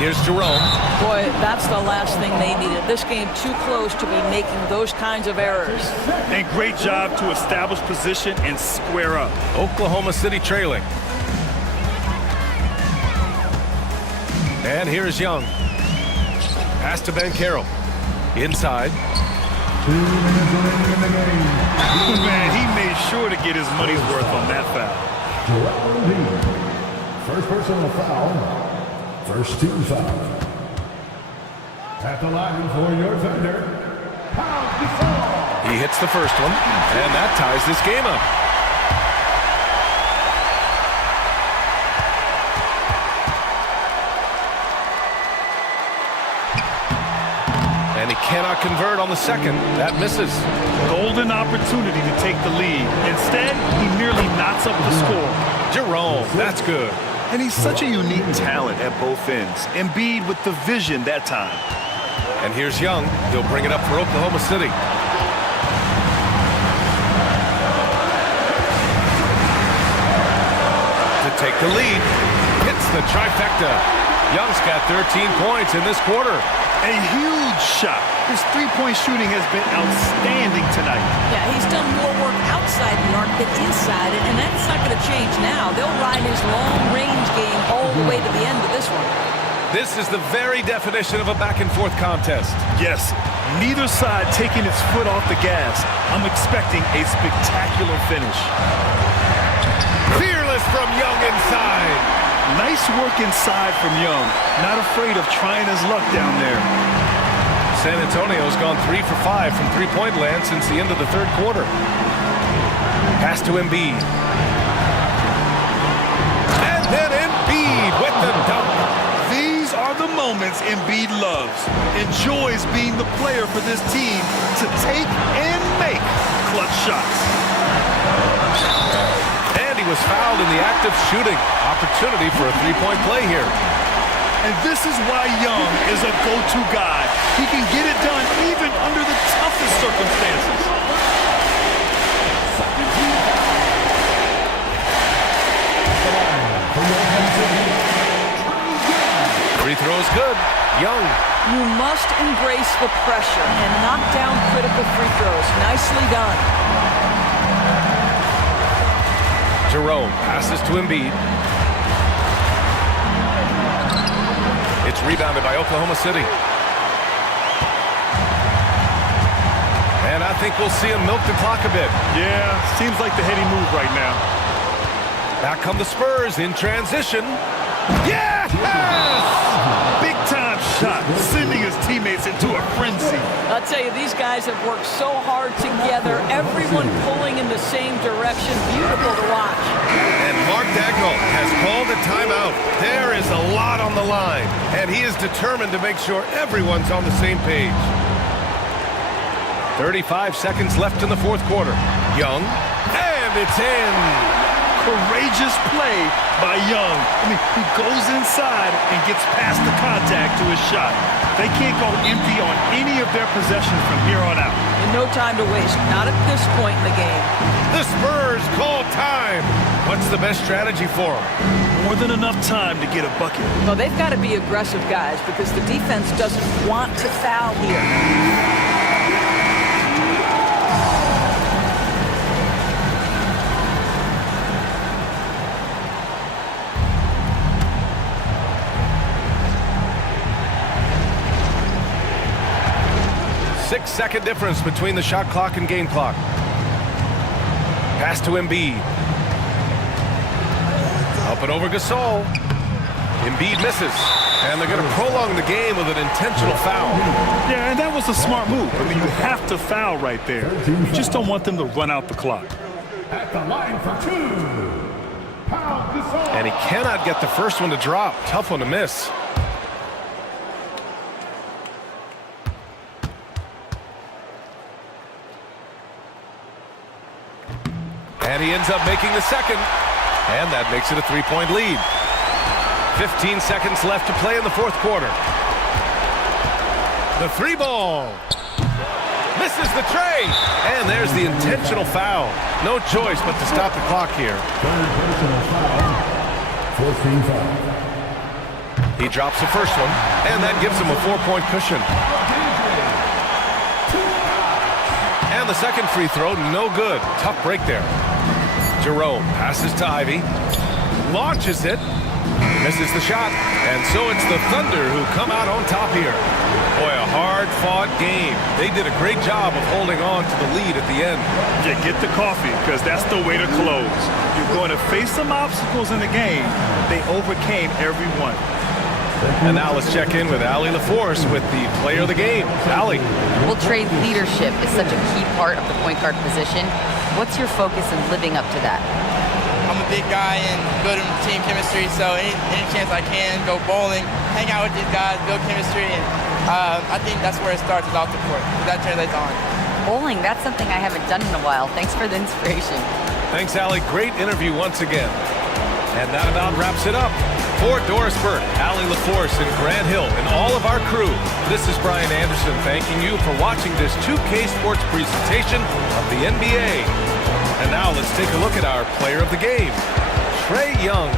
Here's Jerome. Boy, that's the last thing they needed. This game too close to be making those kinds of errors. And great job to establish position and square up. Oklahoma City trailing. And here's Young. Pass to Banchero. Inside. 2 minutes remaining in the game. Man, he made sure to get his money's worth on that foul. Joel Embiid. First personal foul. First team foul. At the line for your Thunder, Pau Gasol. He hits the first one, and that ties this game up. And he cannot convert on the second. That misses. Golden opportunity to take the lead. Instead, he merely knots up the score. Jerome, that's good. And he's such a unique talent at both ends. Embiid with the vision that time. And here's Young. He'll bring it up for Oklahoma City. To take the lead. Hits the trifecta. Young's got 13 points in this quarter. A huge shot. His three-point shooting has been outstanding tonight. Yeah, he's done more work outside the arc than inside it, and that's not going to change now. They'll ride his long-range game all the way to the end of this one. This is the very definition of a back-and-forth contest. Yes, neither side taking its foot off the gas. I'm expecting a spectacular finish. Fearless from Young inside. Nice work inside from Young. Not afraid of trying his luck down there. San Antonio's gone 3 for 5 from three-point land since the end of the third quarter. Pass to Embiid. And then Embiid with the dunk. These are the moments Embiid loves. Enjoys being the player for this team to take and make clutch shots. And he was fouled in the act of shooting. Opportunity for a three-point play here. And this is why Young is a go-to guy. He can get it done even under the toughest circumstances. Free throw's good. Young. You must embrace the pressure and knock down critical free throws. Nicely done. Jerome passes to Embiid. It's rebounded by Oklahoma City. And I think we'll see him milk the clock a bit. Yeah, seems like the heady move right now. Back come the Spurs in transition. Yes! Big-time shot, sending his teammates into a frenzy. I'll tell you, these guys have worked so hard together. Everyone pulling in the same direction. Beautiful to watch. And Mark Dagnall has called a timeout. There is a lot on the line, and he is determined to make sure everyone's on the same page. 35 seconds left in the fourth quarter. Young, and it's in. Courageous play by Young. I mean, he goes inside and gets past the contact to his shot. They can't go empty on any of their possessions from here on out. And no time to waste. Not at this point in the game. The Spurs call time. What's the best strategy for them? More than enough time to get a bucket. Well, they've got to be aggressive, guys, because the defense doesn't want to foul here. 6-second difference between the shot clock and game clock. Pass to Embiid. Up and over Gasol. Embiid misses. And they're going to prolong the game with an intentional foul. Yeah, and that was a smart move. I mean, you have to foul right there. You just don't want them to run out the clock. At the line for two. Pau Gasol. And he cannot get the first one to drop. Tough one to miss. And he ends up making the second. And that makes it a three-point lead. 15 seconds left to play in the fourth quarter. The three ball. Misses the tray. And there's the intentional foul. No choice but to stop the clock here. Third personal foul. 14 foul. He drops the first one, and that gives him a 4-point cushion. And the second free throw, no good. Tough break there. Jerome passes to Ivy. Launches it. Misses the shot. And so it's the Thunder who come out on top here. Boy, a hard-fought game. They did a great job of holding on to the lead at the end. Yeah, get the coffee, because that's the way to close. You're going to face some obstacles in the game. They overcame every one. And now let's check in with Allie LaForce with the player of the game. Allie. Well, Trey, leadership is such a key part of the point guard position. What's your focus in living up to that? I'm a big guy and good in team chemistry, so any chance I can, go bowling, hang out with these guys, build chemistry, and I think that's where it starts, is off the court. That translates on. Bowling, that's something I haven't done in a while. Thanks for the inspiration. Thanks, Allie. Great interview once again. And that about wraps it up. For Doris Burke, Allie LaForce, and Grant Hill, and all of our crew, this is Brian Anderson thanking you for watching this 2K Sports presentation of the NBA. And now let's take a look at our player of the game, Trae Young.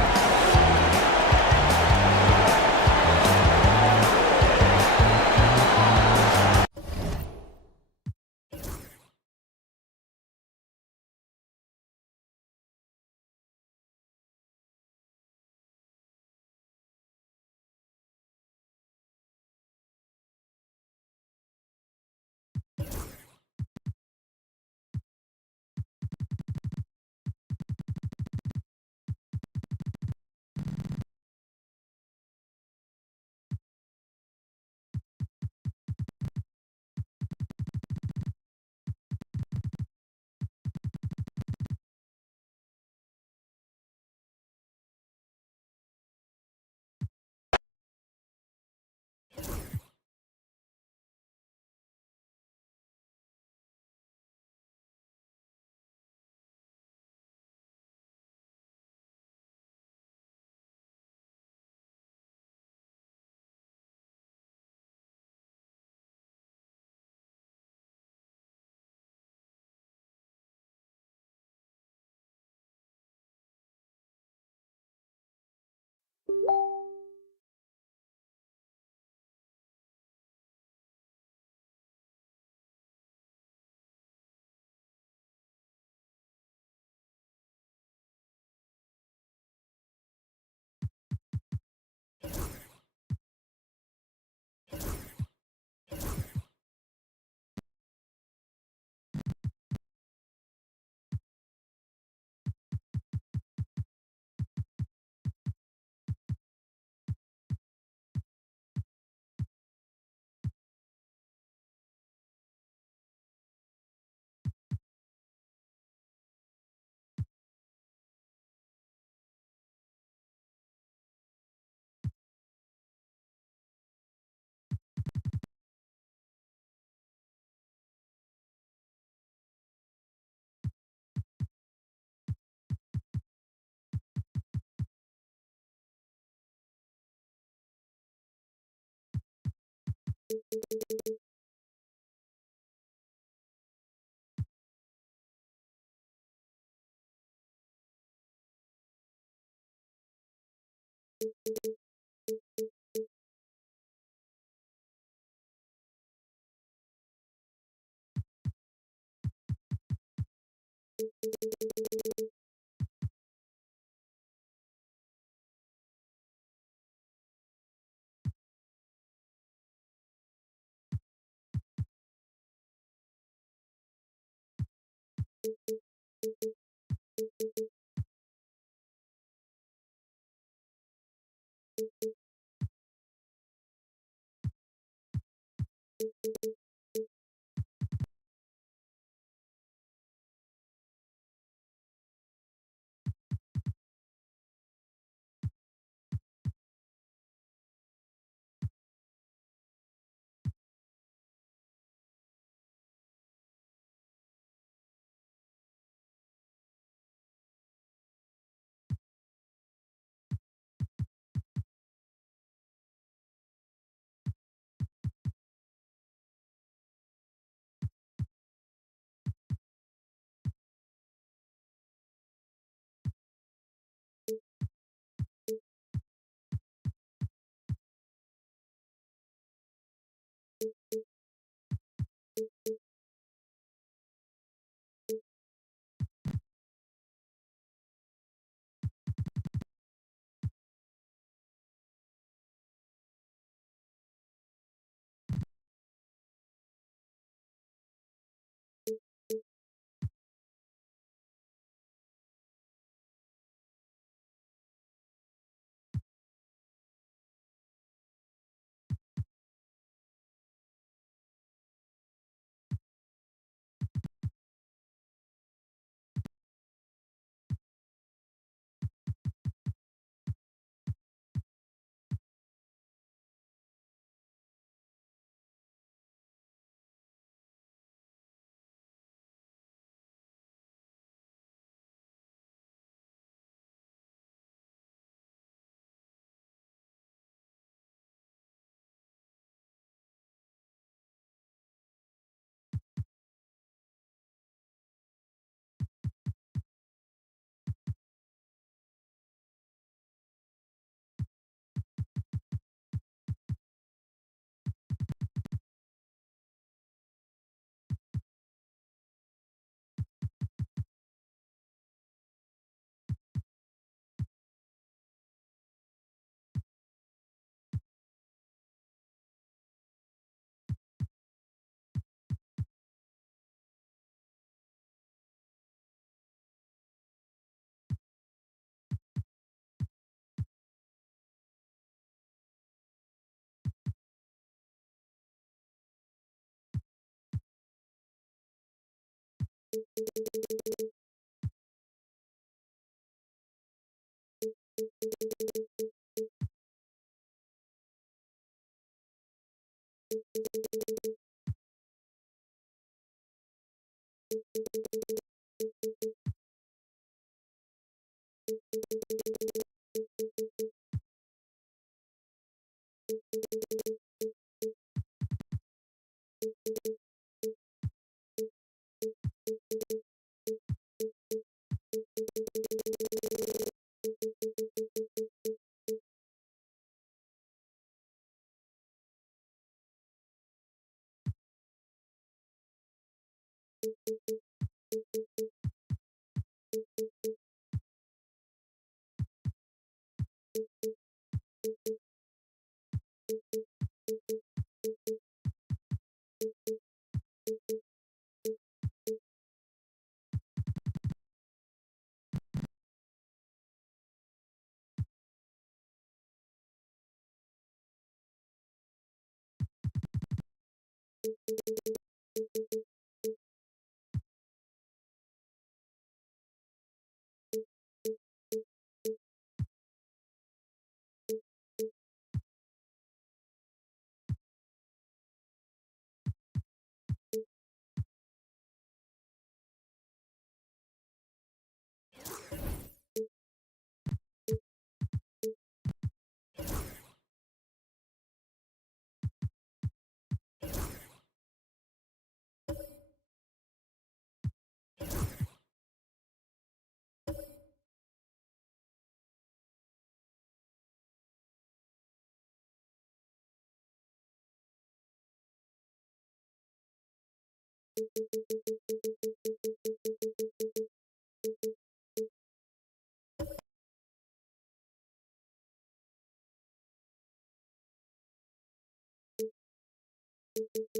Let's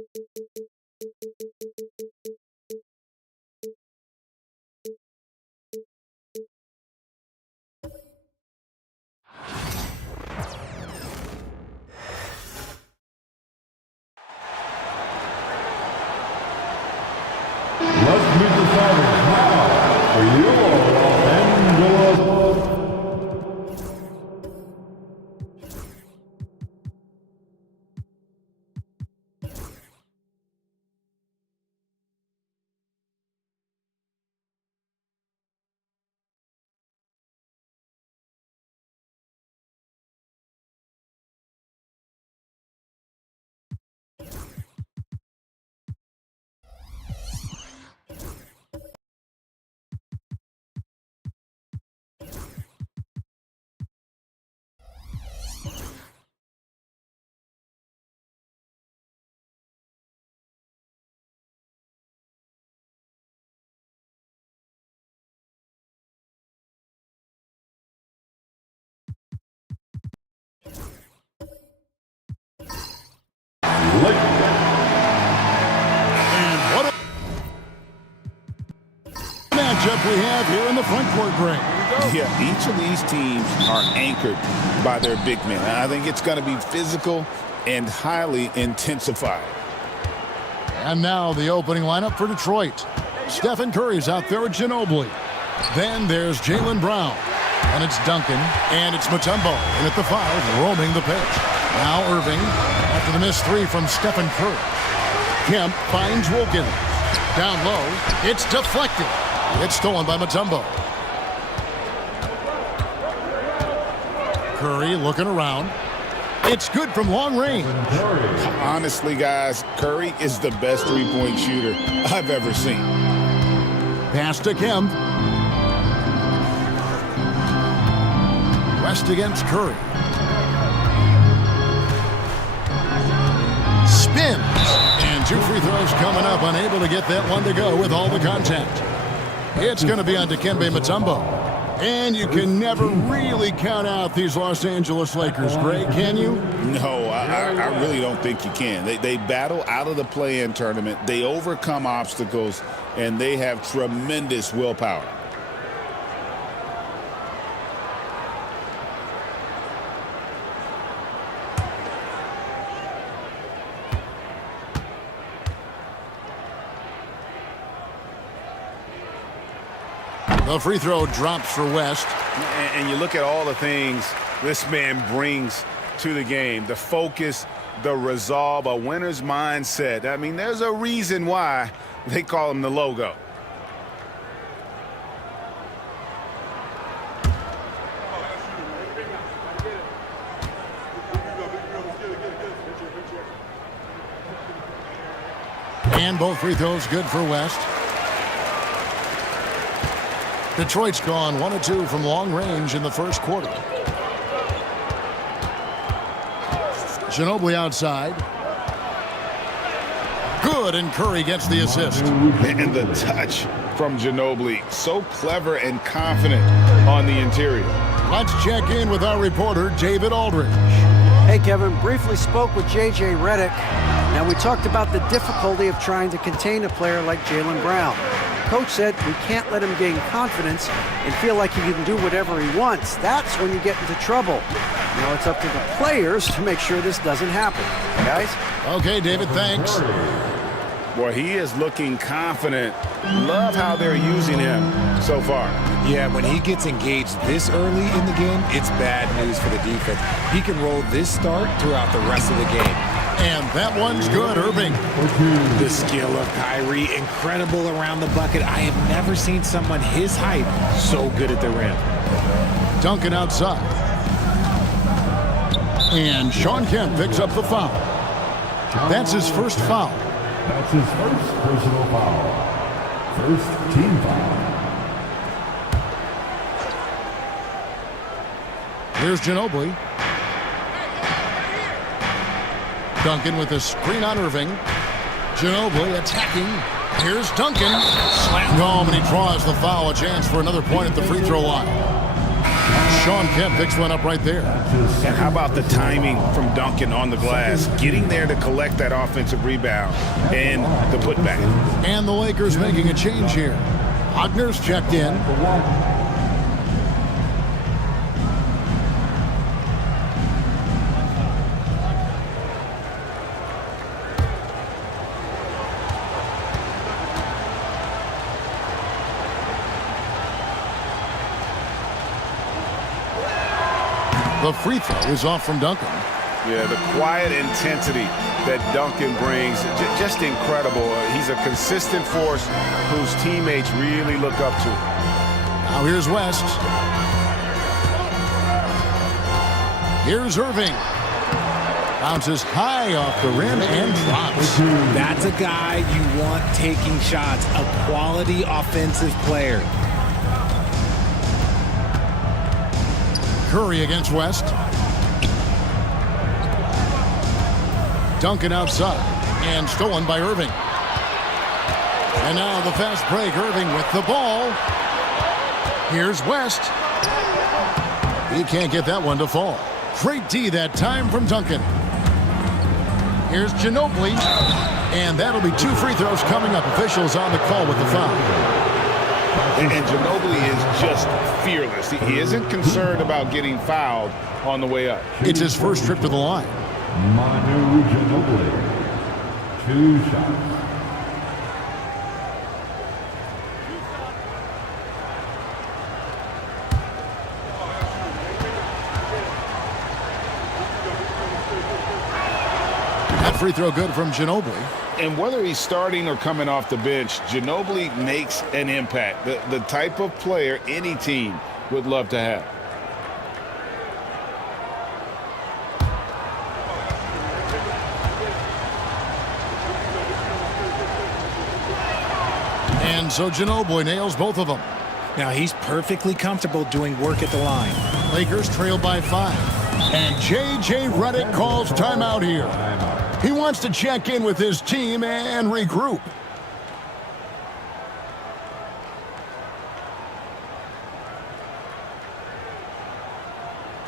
meet the starters now for your Los Angeles. And what a matchup we have here in the front court, Greg. Yeah, each of these teams are anchored by their big men. I think it's going to be physical and highly intensified. And now the opening lineup for Detroit. Stephen Curry's out there with Ginobili. Then there's Jaylen Brown. And it's Duncan. And it's Mutombo. And at the 5, roaming the pitch. Now Irving. After the missed 3 from Stephen Curry. Kemp finds Wilkins. Down low. It's deflected. It's stolen by Mutombo. Curry looking around. It's good from long range. Honestly, guys, Curry is the best three-point shooter I've ever seen. Pass to Kemp. West against Curry. Spins. And 2 free throws coming up. Unable to get that one to go with all the contact. It's going to be on Dikembe Mutombo. And you can never really count out these Los Angeles Lakers, Greg, can you? No, I really don't think you can. They battle out of the play-in tournament. They overcome obstacles, and they have tremendous willpower. The free throw drops for West. And you look at all the things this man brings to the game. The focus, the resolve, a winner's mindset. I mean, there's a reason why they call him the logo. And both free throws good for West. Detroit's gone 1 of 2 from long range in the first quarter. Ginobili outside. Good, and Curry gets the assist. And the touch from Ginobili. So clever and confident on the interior. Let's check in with our reporter, David Aldridge. Hey, Kevin. Briefly spoke with J.J. Redick. Now, we talked about the difficulty of trying to contain a player like Jaylen Brown. Coach said we can't let him gain confidence and feel like he can do whatever he wants. That's when you get into trouble. Now it's up to the players to make sure this doesn't happen. Guys? Okay, David, thanks. Boy, he is looking confident. Love how they're using him so far. Yeah, when he gets engaged this early in the game, it's bad news for the defense. He can roll this start throughout the rest of the game. And that one's good, Irving. The skill of Kyrie, incredible around the bucket. I have never seen someone his height so good at the rim. Duncan outside. And Shawn Kemp picks up the foul. That's his first foul. That's his first personal foul. First team foul. Here's Ginobili. Duncan with a screen on Irving. Ginobili attacking. Here's Duncan. Slammed home, and he draws the foul. A chance for another point at the free throw line. Sean Kemp picks one up right there. And how about the timing from Duncan on the glass, getting there to collect that offensive rebound and the putback. And the Lakers making a change here. Ogner's checked in. The free throw is off from Duncan. Yeah, the quiet intensity that Duncan brings, just incredible. He's a consistent force whose teammates really look up to. Now here's West. Here's Irving. Bounces high off the rim and drops. That's a guy you want taking shots, a quality offensive player. Curry against West. Duncan outside and stolen by Irving. And now the fast break. Irving with the ball. Here's West. He can't get that one to fall. Great D that time from Duncan. Here's Ginobili. And that'll be 2 free throws coming up. Officials on the call with the foul. And Ginobili is just fearless. He isn't concerned about getting fouled on the way up. It's his first trip to the line. Manu Ginobili. 2 shots. That free throw good from Ginobili. And whether he's starting or coming off the bench, Ginobili makes an impact. The type of player any team would love to have. And so Ginobili nails both of them. Now he's perfectly comfortable doing work at the line. Lakers trail by 5. And J.J. Redick calls timeout here. He wants to check in with his team and regroup.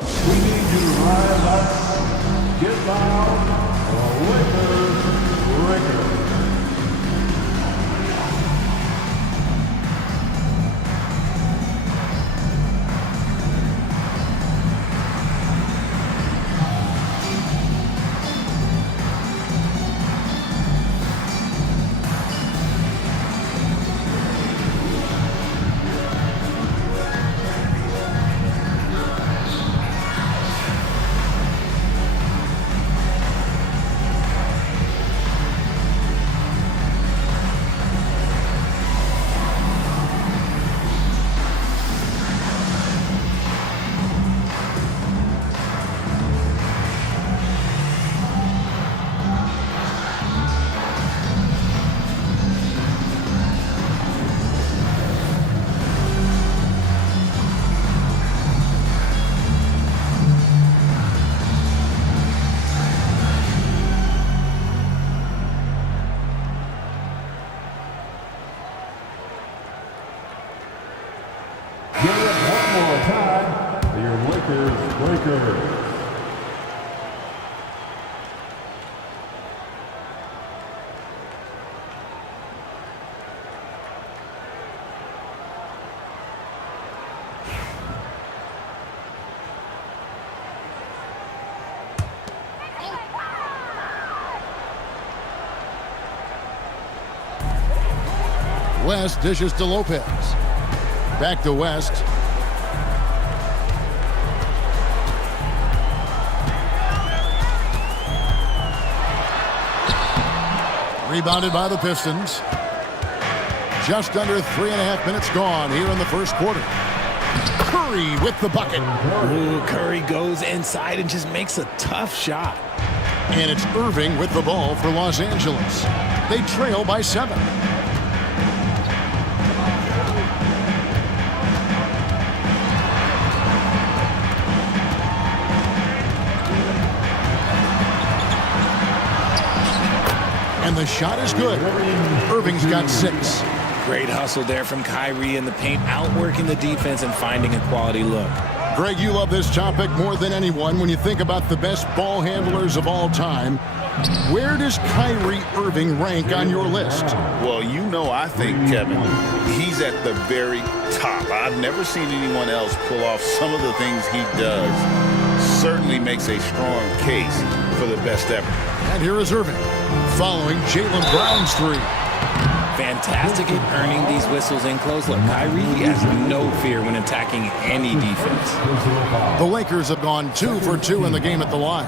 We need you to rise up, get loud, Lakers. Give it one more time for your Lakers breakers. West dishes to Lopez. Back to West. Rebounded by the Pistons. Just under 3.5 minutes gone here in the first quarter. Curry with the bucket. Ooh, Curry goes inside and just makes a tough shot. And it's Irving with the ball for Los Angeles. They trail by 7. And the shot is good. Irving's got 6. Great hustle there from Kyrie in the paint, outworking the defense and finding a quality look. Greg, you love this topic more than anyone. When you think about the best ball handlers of all time, where does Kyrie Irving rank on your list? Well, I think, Kevin, he's at the very top. I've never seen anyone else pull off some of the things he does. Certainly makes a strong case for the best ever. And here is Irving, following Jaylen Brown's three. Fantastic at earning these whistles in close. Look, Kyrie, he has no fear when attacking any defense. The Lakers have gone 2 for 2 in the game at the line.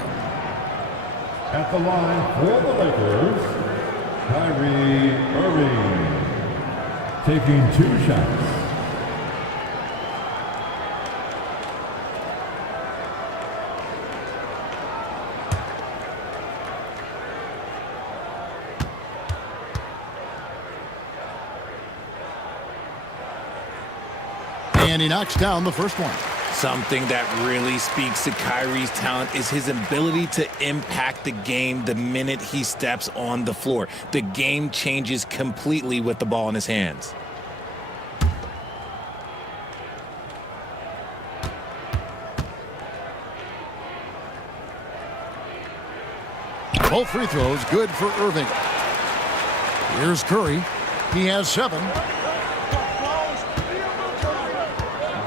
At the line for the Lakers, Kyrie Irving, taking 2 shots. And he knocks down the first one. Something that really speaks to Kyrie's talent is his ability to impact the game the minute he steps on the floor. The game changes completely with the ball in his hands. Both free throws good for Irving. Here's Curry. He has 7.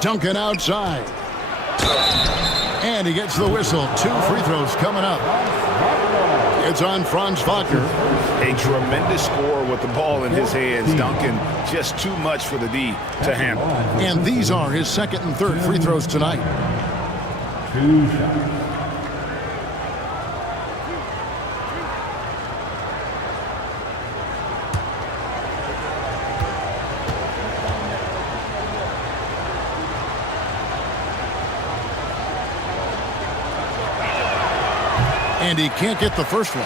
Duncan outside. And he gets the whistle. 2 free throws coming up. It's on Franz Wagner. A tremendous score with the ball in his hands. Duncan, just too much for the D to handle. And these are his second and third free throws tonight. 2 shots. And he can't get the first one.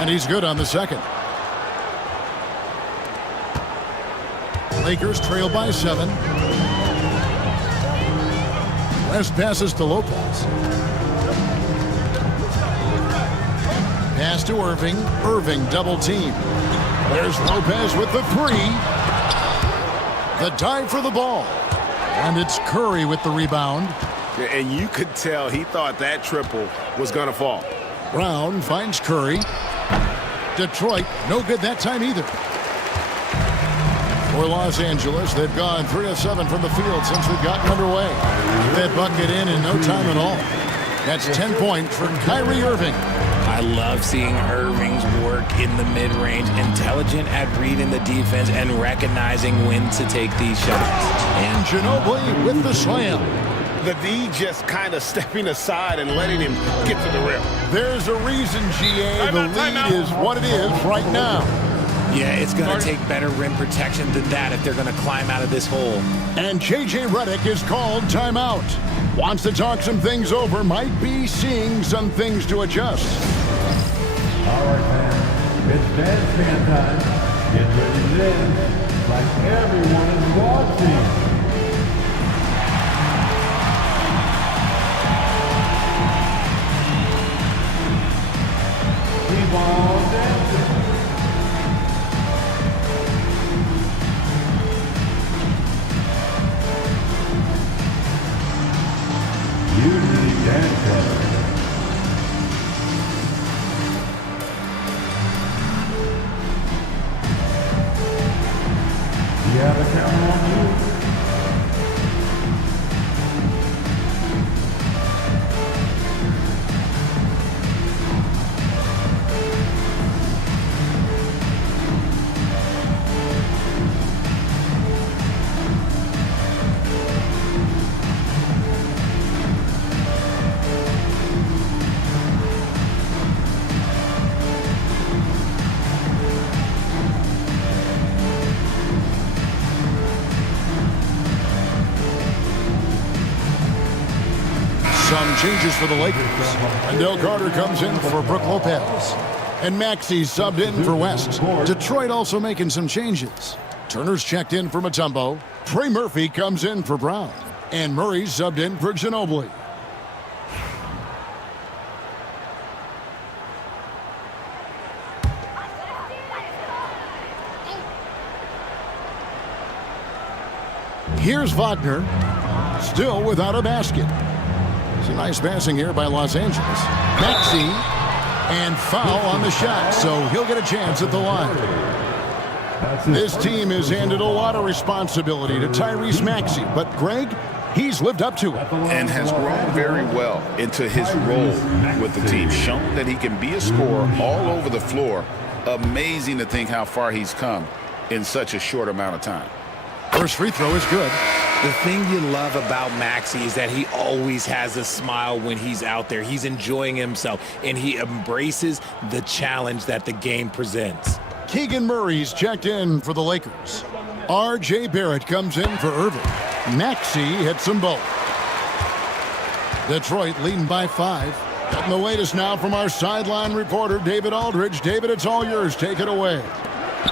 And he's good on the second. Lakers trail by 7. West passes to Lopez. Pass to Irving. Irving double team. There's Lopez with the 3. The dive for the ball. And it's Curry with the rebound. And you could tell he thought that triple was going to fall. Brown finds Curry. Detroit, no good that time either. For Los Angeles, they've gone 3 of 7 from the field since we've gotten underway. That bucket in no time at all. That's 10 points for Kyrie Irving. I love seeing Irving's work in the mid-range, intelligent at reading the defense and recognizing when to take these shots. And Ginobili with the slam. The D just kind of stepping aside and letting him get to the rim. There's a reason, GA, the lead is what it is right now. Yeah, it's going to take better rim protection than that if they're going to climb out of this hole. And J.J. Redick is called timeout. Wants to talk some things over, might be seeing some things to adjust. All right, man. It's bandstand time. Get ready to dance like everyone is watching. Keep on dancing. Unity Dance Club. You have a camera on you? Some changes for the Lakers. Wendell Carter comes in for Brook Lopez. And Maxey subbed in for West. Detroit also making some changes. Turner's checked in for Mutombo. Trey Murphy comes in for Brown. And Murray subbed in for Ginobili. Here's Wagner, still without a basket. It's a nice passing here by Los Angeles. Maxey, and foul on the shot, so he'll get a chance at the line. This team has handed a lot of responsibility to Tyrese Maxey, but Greg, he's lived up to it. And has grown very well into his role with the team. Shown that he can be a scorer all over the floor. Amazing to think how far he's come in such a short amount of time. First free throw is good. The thing you love about Maxey is that he always has a smile when he's out there. He's enjoying himself, and he embraces the challenge that the game presents. Keegan Murray's checked in for the Lakers. R.J. Barrett comes in for Irving. Maxey hits them both. Detroit leading by 5. Getting the latest now from our sideline reporter, David Aldridge. David, it's all yours. Take it away.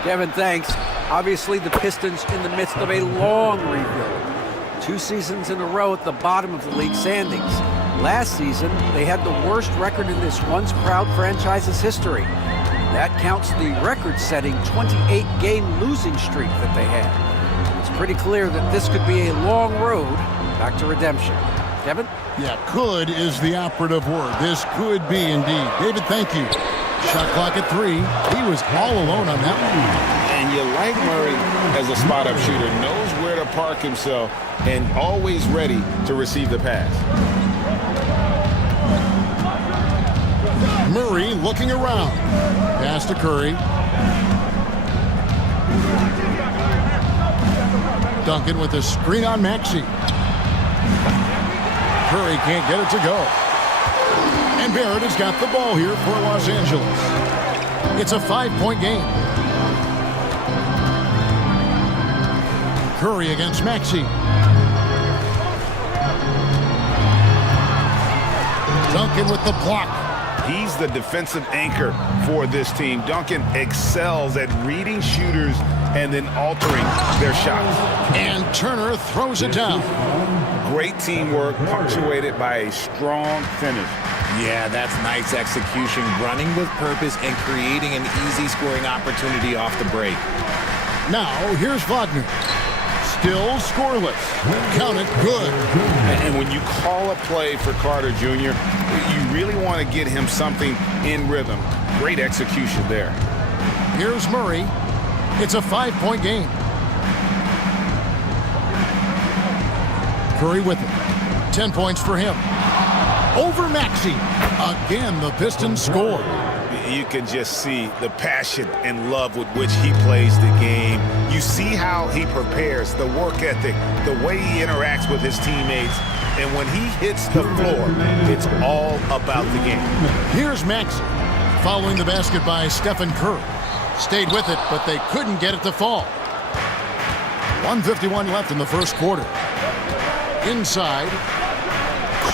Kevin, thanks. Obviously, the Pistons in the midst of a long rebuild. 2 seasons in a row at the bottom of the league standings. Last season, they had the worst record in this once-proud franchise's history. That counts the record-setting 28-game losing streak that they had. It's pretty clear that this could be a long road back to redemption. Kevin? Yeah, could is the operative word. This could be indeed. David, thank you. Shot clock at 3. He was all alone on that one. And you like Murray as a spot-up shooter. Knows where to park himself and always ready to receive the pass. Murray looking around. Pass to Curry. Duncan with a screen on Maxey. Curry can't get it to go. And Barrett has got the ball here for Los Angeles. It's a 5-point game. Curry against Maxey. Duncan with the block. He's the defensive anchor for this team. Duncan excels at reading shooters and then altering their shots. And Turner throws it down. Great teamwork punctuated by a strong finish. Yeah, that's nice execution, running with purpose and creating an easy scoring opportunity off the break. Now, here's Wagner. Still scoreless. Count it, good. And when you call a play for Carter Jr., you really want to get him something in rhythm. Great execution there. Here's Murray. It's a 5-point game. Curry with it. 10 points for him. Over Maxey. Again, the Pistons score. You can just see the passion and love with which he plays the game. You see how he prepares, the work ethic, the way he interacts with his teammates. And when he hits the floor, it's all about the game. Here's Maxey. Following the basket by Stephen Curry. Stayed with it, but they couldn't get it to fall. 1:51 left in the first quarter. Inside.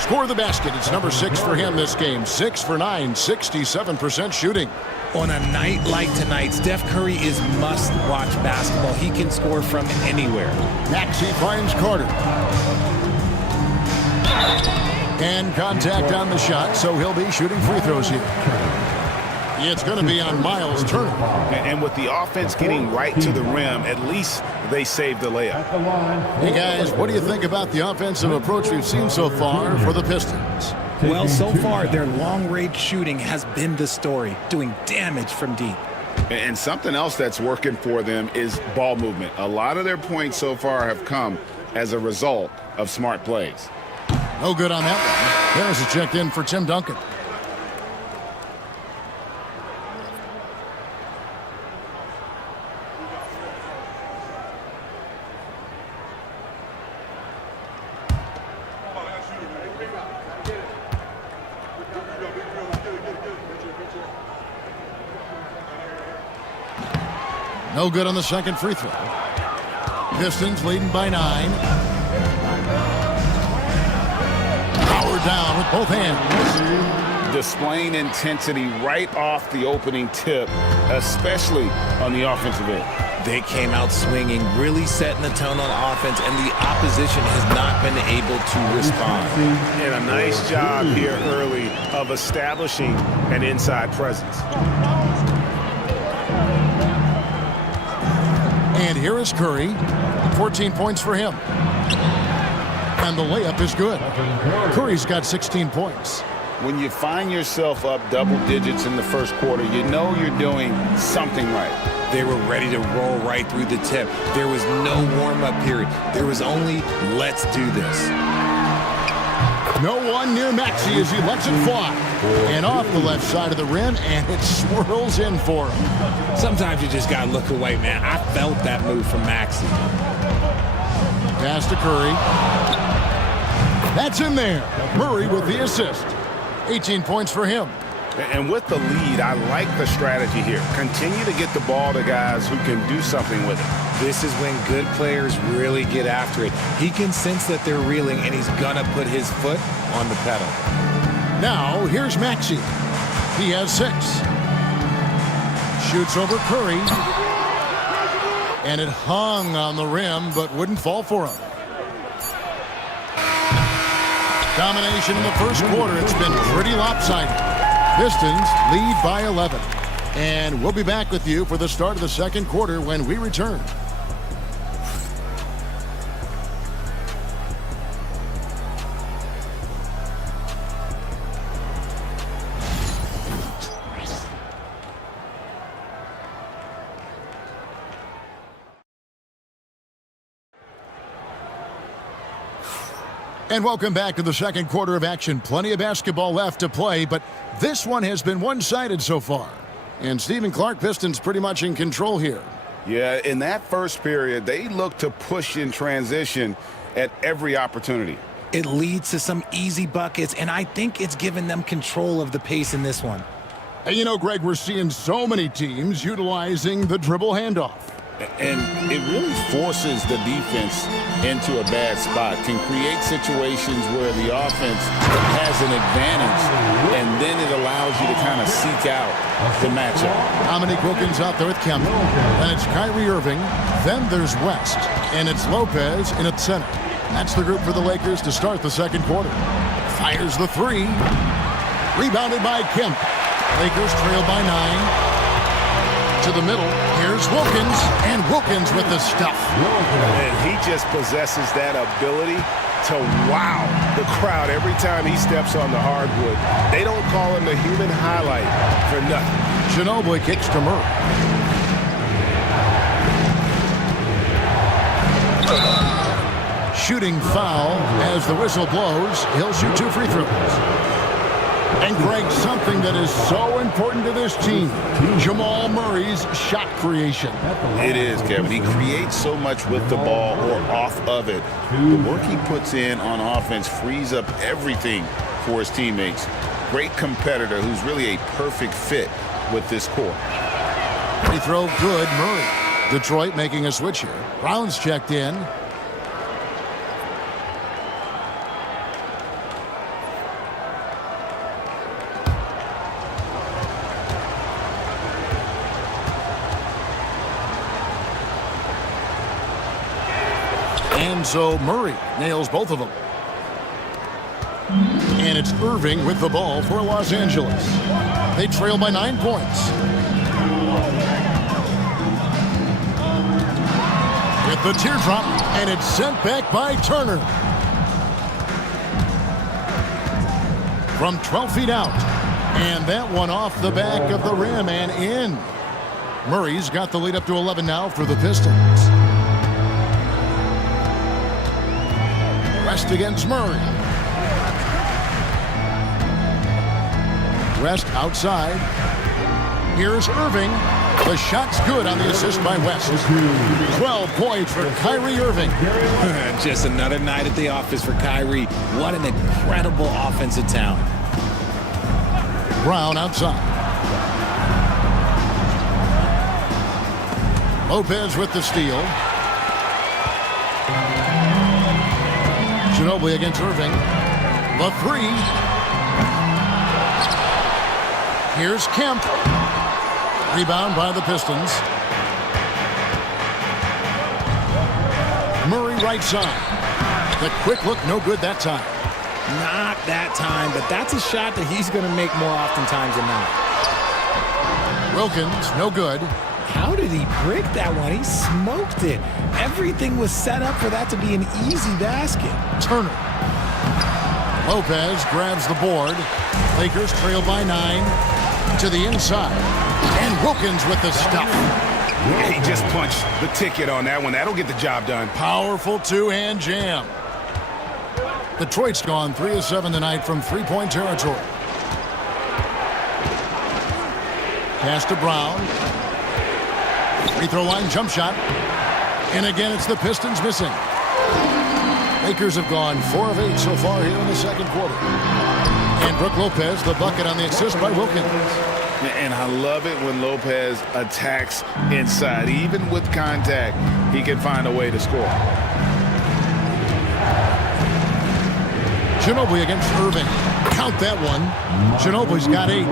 Score the basket. It's number 6 for him this game. 6 for 9, 67% shooting. On a night like tonight, Steph Curry is must-watch basketball. He can score from anywhere. Maxey finds Carter. And contact on the shot, so he'll be shooting free throws here. It's going to be on Miles Turner. And with the offense getting right to the rim, at least they saved the layup. Hey, guys, what do you think about the offensive approach we've seen so far for the Pistons? Well, so far, their long-range shooting has been the story, doing damage from deep. And something else that's working for them is ball movement. A lot of their points so far have come as a result of smart plays. No good on that one. There's a check in for Tim Duncan. No good on the second free throw. Pistons leading by 9. Power down with both hands. displaying intensity right off the opening tip, especially on the offensive end. They came out swinging, really setting the tone on offense, and the opposition has not been able to respond. And a nice job here early of establishing an inside presence. And here is Curry. 14 points for him. And the layup is good. Curry's got 16 points. When you find yourself up double digits in the first quarter, you know you're doing something right. They were ready to roll right through the tip. There was no warm-up period. There was only, let's do this. No one near Maxey as he lets it fly. And off the left side of the rim, and it swirls in for him. Sometimes you just got to look away, man. I felt that move from Maxey. Pass to Curry. That's in there. Murray with the assist. 18 points for him. And with the lead, I like the strategy here. Continue to get the ball to guys who can do something with it. This is when good players really get after it. He can sense that they're reeling, and he's going to put his foot on the pedal. Now, here's Maxey. He has 6. Shoots over Curry. And it hung on the rim, but wouldn't fall for him. Domination in the first quarter. It's been pretty lopsided. Pistons lead by 11. And we'll be back with you for the start of the second quarter when we return. And welcome back to the second quarter of action. Plenty of basketball left to play, but this one has been one-sided so far. And Stephen Clark, Pistons pretty much in control here. Yeah, in that first period, they looked to push in transition at every opportunity. It leads to some easy buckets, and I think it's given them control of the pace in this one. And you know, Greg, we're seeing so many teams utilizing the dribble handoff. And it really forces the defense into a bad spot, can create situations where the offense has an advantage, and then it allows you to kind of seek out the matchup. Dominique Wilkins out there with Kemp, and it's Kyrie Irving, then there's West, and it's Lopez in at center. That's the group for the Lakers to start the second quarter. Fires the 3. Rebounded by Kemp. Lakers trail by 9. To the middle, here's Wilkins, and Wilkins with the stuff. And he just possesses that ability to wow the crowd every time he steps on the hardwood. They don't call him the human highlight for nothing. Ginobili kicks to Murray. Shooting foul as the whistle blows. He'll shoot 2 free throws. And Greg, something that is so important to this team, Jamal Murray's shot creation. It is, Kevin. He creates so much with the ball or off of it. The work he puts in on offense frees up everything for his teammates. Great competitor who's really a perfect fit with this core. Free throw good, Murray. Detroit making a switch here. Brown's checked in. And so Murray nails both of them. And it's Irving with the ball for Los Angeles. They trail by 9 points. With the teardrop, and it's sent back by Turner. From 12 feet out. And that one off the back of the rim and in. Murray's got the lead up to 11 now for the Pistons. West against Murray. West outside. Here's Irving. The shot's good on the assist by West. 12 points for Kyrie Irving. Just another night at the office for Kyrie. What an incredible offensive talent. Brown outside. Lopez with the steal. Ginobili against Irving. The 3. Here's Kemp. Rebound by the Pistons. Murray right side. The quick look, no good that time. Not that time, but that's a shot that he's going to make more oftentimes than not. Wilkins, no good. How did he brick that one? He smoked it. Everything was set up for that to be an easy basket. Turner. Lopez grabs the board. Lakers trail by 9 to the inside. And Wilkins with the stuff. He just punched the ticket on that one. That'll get the job done. Powerful two-hand jam. Detroit's gone 3 of 7 tonight from three-point territory. Pass to Brown. Free throw line jump shot. And again, it's the Pistons missing. Lakers have gone 4 of 8 so far here in the second quarter. And Brook Lopez, the bucket on the assist by Wilkins. And I love it when Lopez attacks inside. Even with contact, he can find a way to score. Ginobili against Irving. Count that one. Ginobili's got 8.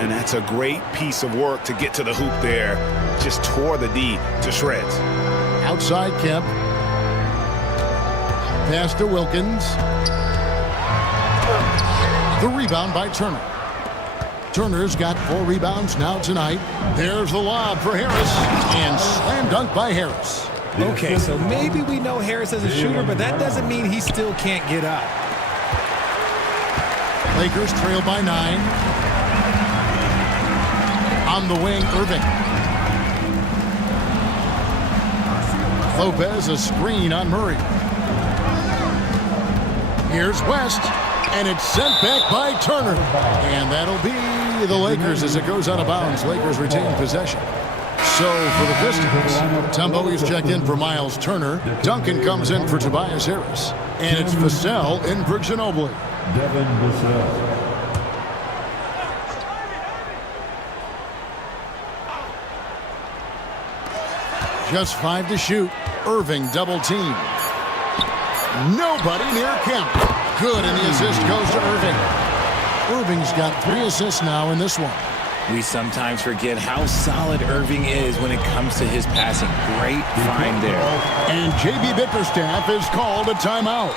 And that's a great piece of work to get to the hoop there. Just tore the D to shreds. Outside Kemp. Pass to Wilkins. The rebound by Turner. Turner's got 4 rebounds now tonight. There's the lob for Harris. And slam dunk by Harris. Okay, so maybe we know Harris as a shooter, but that doesn't mean he still can't get up. Lakers trail by 9. On the wing, Irving. Lopez, a screen on Murray. Here's West, and it's sent back by Turner. And that'll be the Lakers as it goes out of bounds. Lakers retain possession. So for the Pistons, Tembo is checked in for Miles Turner. Duncan comes in for Tobias Harris. And it's Vassell in for Ginobili. Devin Vassell. Just 5 to shoot. Irving double team. Nobody near Kemp. Good, and the assist goes to Irving. Irving's got 3 assists now in this one. We sometimes forget how solid Irving is when it comes to his passing. Great find there. And J.B. Bickerstaff is called a timeout.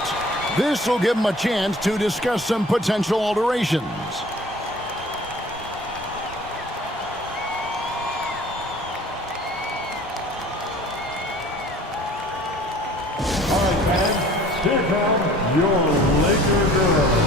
This will give him a chance to discuss some potential alterations. All right, fans, here come your Laker girls.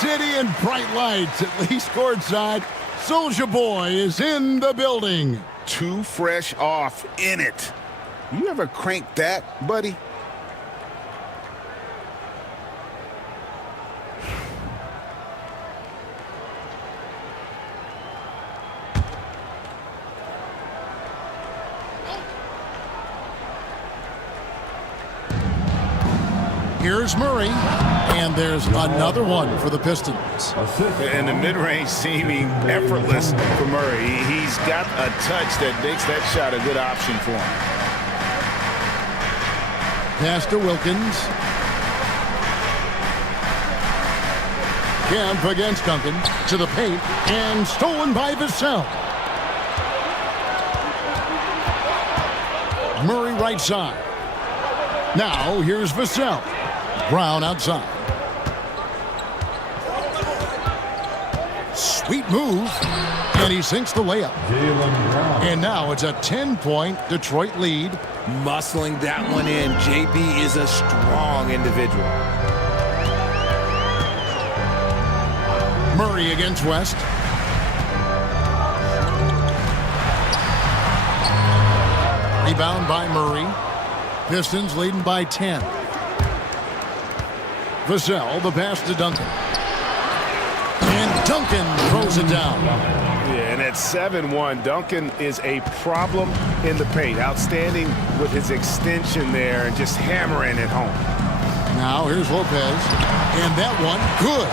City and bright lights, at least courtside. Soulja Boy is in the building. 2 fresh off in it. You ever crank that, buddy? Here's Murray, and there's another one for the Pistons. And the mid-range seeming effortless for Murray. He's got a touch that makes that shot a good option for him. Pass to Wilkins. Kemp against Duncan to the paint, and stolen by Vassell. Murray right side. Now here's Vassell. Brown outside. Sweet move. And he sinks the layup. And now it's a 10-point Detroit lead. Muscling that one in. JB is a strong individual. Murray against West. Rebound by Murray. Pistons leading by 10. Vassell, the pass to Duncan. And Duncan throws it down. Yeah, and at 7-1, Duncan is a problem in the paint. Outstanding with his extension there and just hammering it home. Now here's Lopez. And that one, good.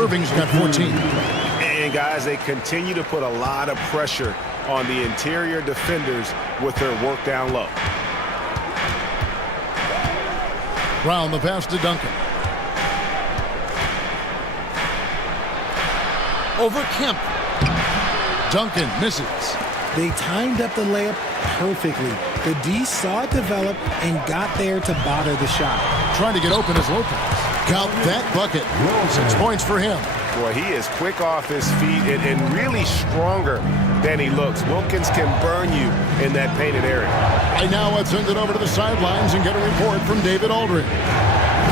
Irving's got 14. And guys, they continue to put a lot of pressure on the interior defenders with their work down low. Brown, the pass to Duncan. Over Kemp. Duncan misses. They timed up the layup perfectly. The D saw it develop and got there to bother the shot. Trying to get open as Lopez. Count that bucket. 6 points for him. Boy, he is quick off his feet and really stronger than he looks. Wilkins can burn you in that painted area. Right now, let's send it over to the sidelines and get a report from David Aldridge.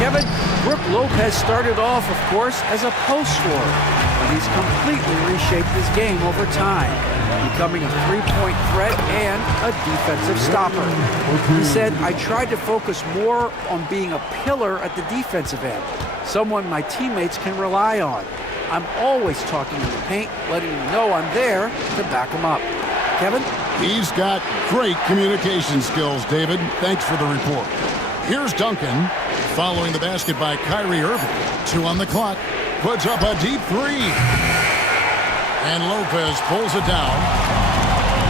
Kevin, Brook Lopez started off, of course, as a post scorer, but he's completely reshaped his game over time, becoming a three-point threat and a defensive stopper. He said, I tried to focus more on being a pillar at the defensive end, someone my teammates can rely on. I'm always talking in the paint, letting them know I'm there to back them up. Kevin? He's got great communication skills, David. Thanks for the report. Here's Duncan, following the basket by Kyrie Irving. 2 on the clock. Puts up a deep 3. And Lopez pulls it down.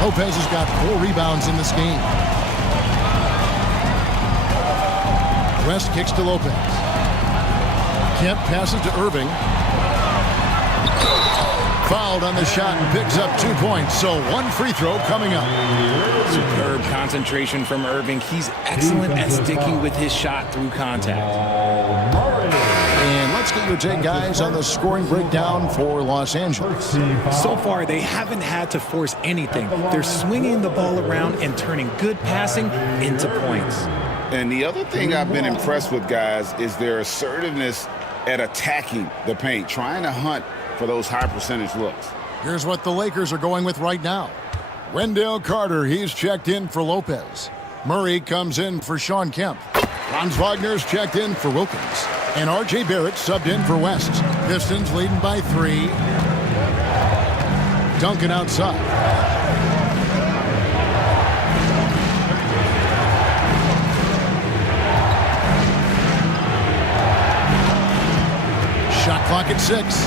Lopez has got 4 rebounds in this game. West kicks to Lopez. Kemp passes to Irving. Fouled on the shot and picks up 2 points. So 1 free throw coming up. Superb concentration from Irving. He's excellent at sticking with his shot through contact. And let's get your take, guys, on the scoring breakdown for Los Angeles. So far, they haven't had to force anything. They're swinging the ball around and turning good passing into points. And the other thing I've been impressed with, guys, is their assertiveness at attacking the paint, trying to hunt for those high percentage looks. Here's what the Lakers are going with right now. Wendell Carter, he's checked in for Lopez. Murray comes in for Sean Kemp. Franz Wagner's checked in for Wilkins. And R.J. Barrett subbed in for West. Pistons leading by 3. Duncan outside. Shot clock at 6.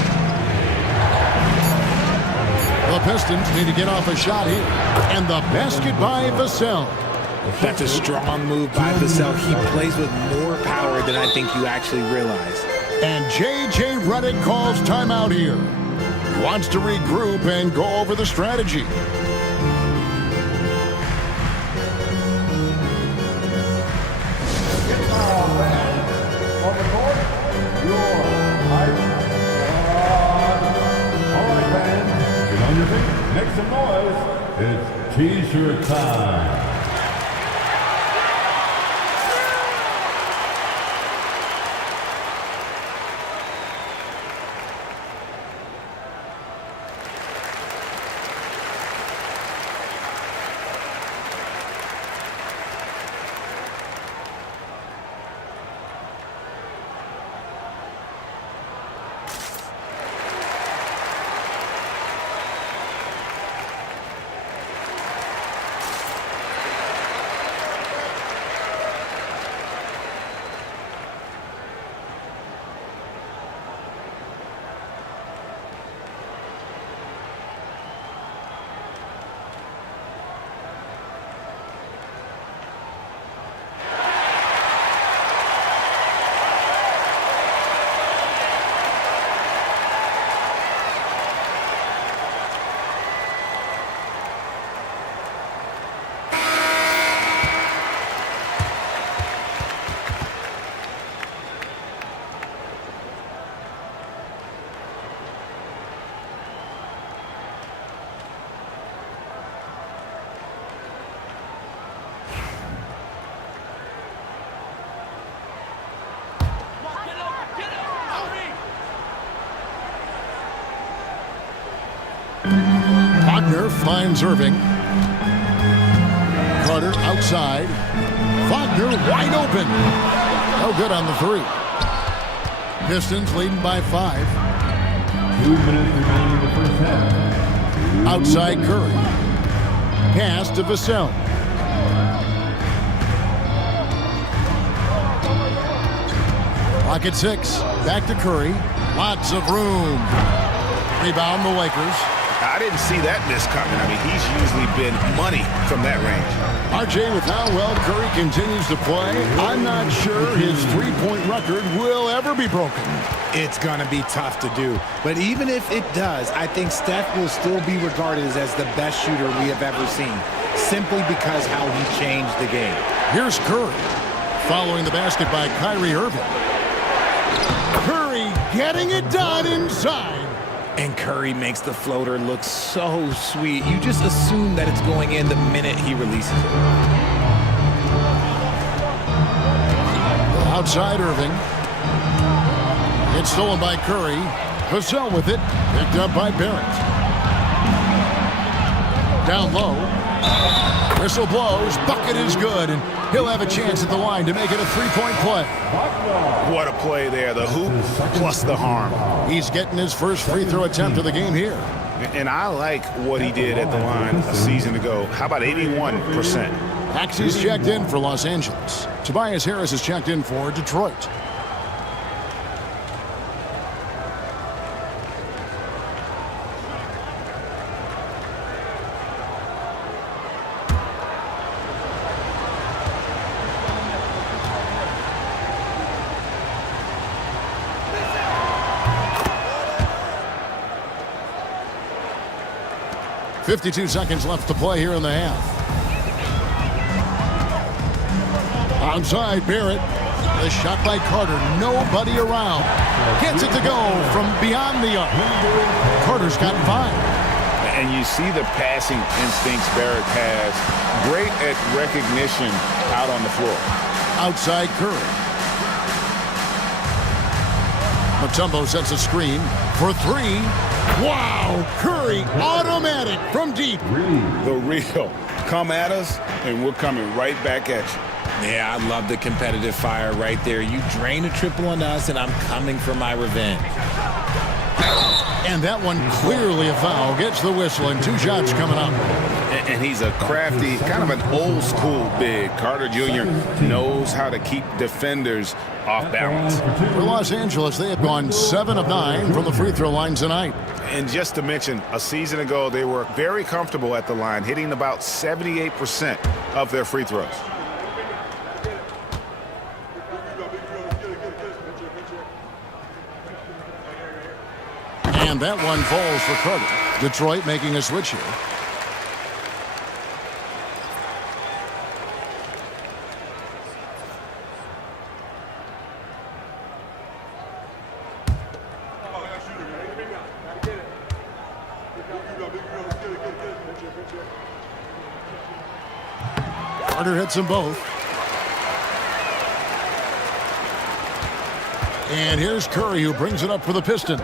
The Pistons need to get off a shot here. And the basket by Vassell. That's a strong move by Vassell. He plays with more power than I think you actually realize. And J.J. Redick calls timeout here. He wants to regroup and go over the strategy. Make some noise. It's T-shirt time. Wagner finds Irving. Carter outside. Wagner wide open. No good on the three. Pistons leading by 5. 2 minutes remaining in the first half. Outside Curry. Pass to Vassell. Clock at 6. Back to Curry. Lots of room. Rebound the Lakers. I didn't see that miss coming. I mean, he's usually been money from that range. RJ, with how well Curry continues to play, I'm not sure his three-point record will ever be broken. It's going to be tough to do. But even if it does, I think Steph will still be regarded as the best shooter we have ever seen, simply because how he changed the game. Here's Curry, following the basket by Kyrie Irving. Curry getting it done inside. And Curry makes the floater look so sweet. You just assume that it's going in the minute he releases it. Outside Irving. It's stolen by Curry. Vassell with it. Picked up by Barrett. Down low. Whistle blows. Bucket is good. And he'll have a chance at the line to make it a three-point play. What a play there. The hoop plus the harm. He's getting his first free throw attempt of the game here. And I like what he did at the line a season ago. How about 81%? Maxey's checked in for Los Angeles. Tobias Harris is checked in for Detroit. .52 seconds left to play here in the half. Outside Barrett. The shot by Carter. Nobody around. Gets it to go from beyond the arc. Carter's got 5. And you see the passing instincts Barrett has. Great at recognition out on the floor. Outside Curry. Mutombo sets a screen for 3. Wow! Curry automatic from deep. The real. Come at us, and we're coming right back at you. Yeah, I love the competitive fire right there. You drain a triple on us, and I'm coming for my revenge. And that one clearly a foul. Gets the whistle, and 2 shots coming up. And he's a crafty, kind of an old-school big. Carter Jr. knows how to keep defenders off balance. For Los Angeles, they have gone 7 of 9 from the free throw line tonight. And just to mention, a season ago, they were very comfortable at the line, hitting about 78% of their free throws. And that one falls for Carter. Detroit making a switch here. Carter hits them both. And here's Curry, who brings it up for the Pistons.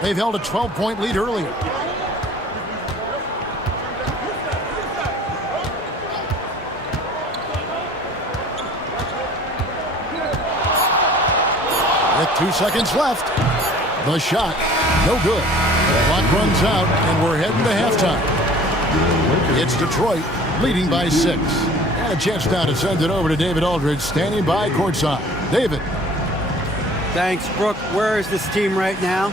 They've held a 12-point lead earlier. With 2 seconds left, the shot, no good. The clock runs out, and we're heading to halftime. It's Detroit leading by 6. And a chance now to send it over to David Aldridge, standing by courtside. David. Thanks, Brooke. Where is this team right now?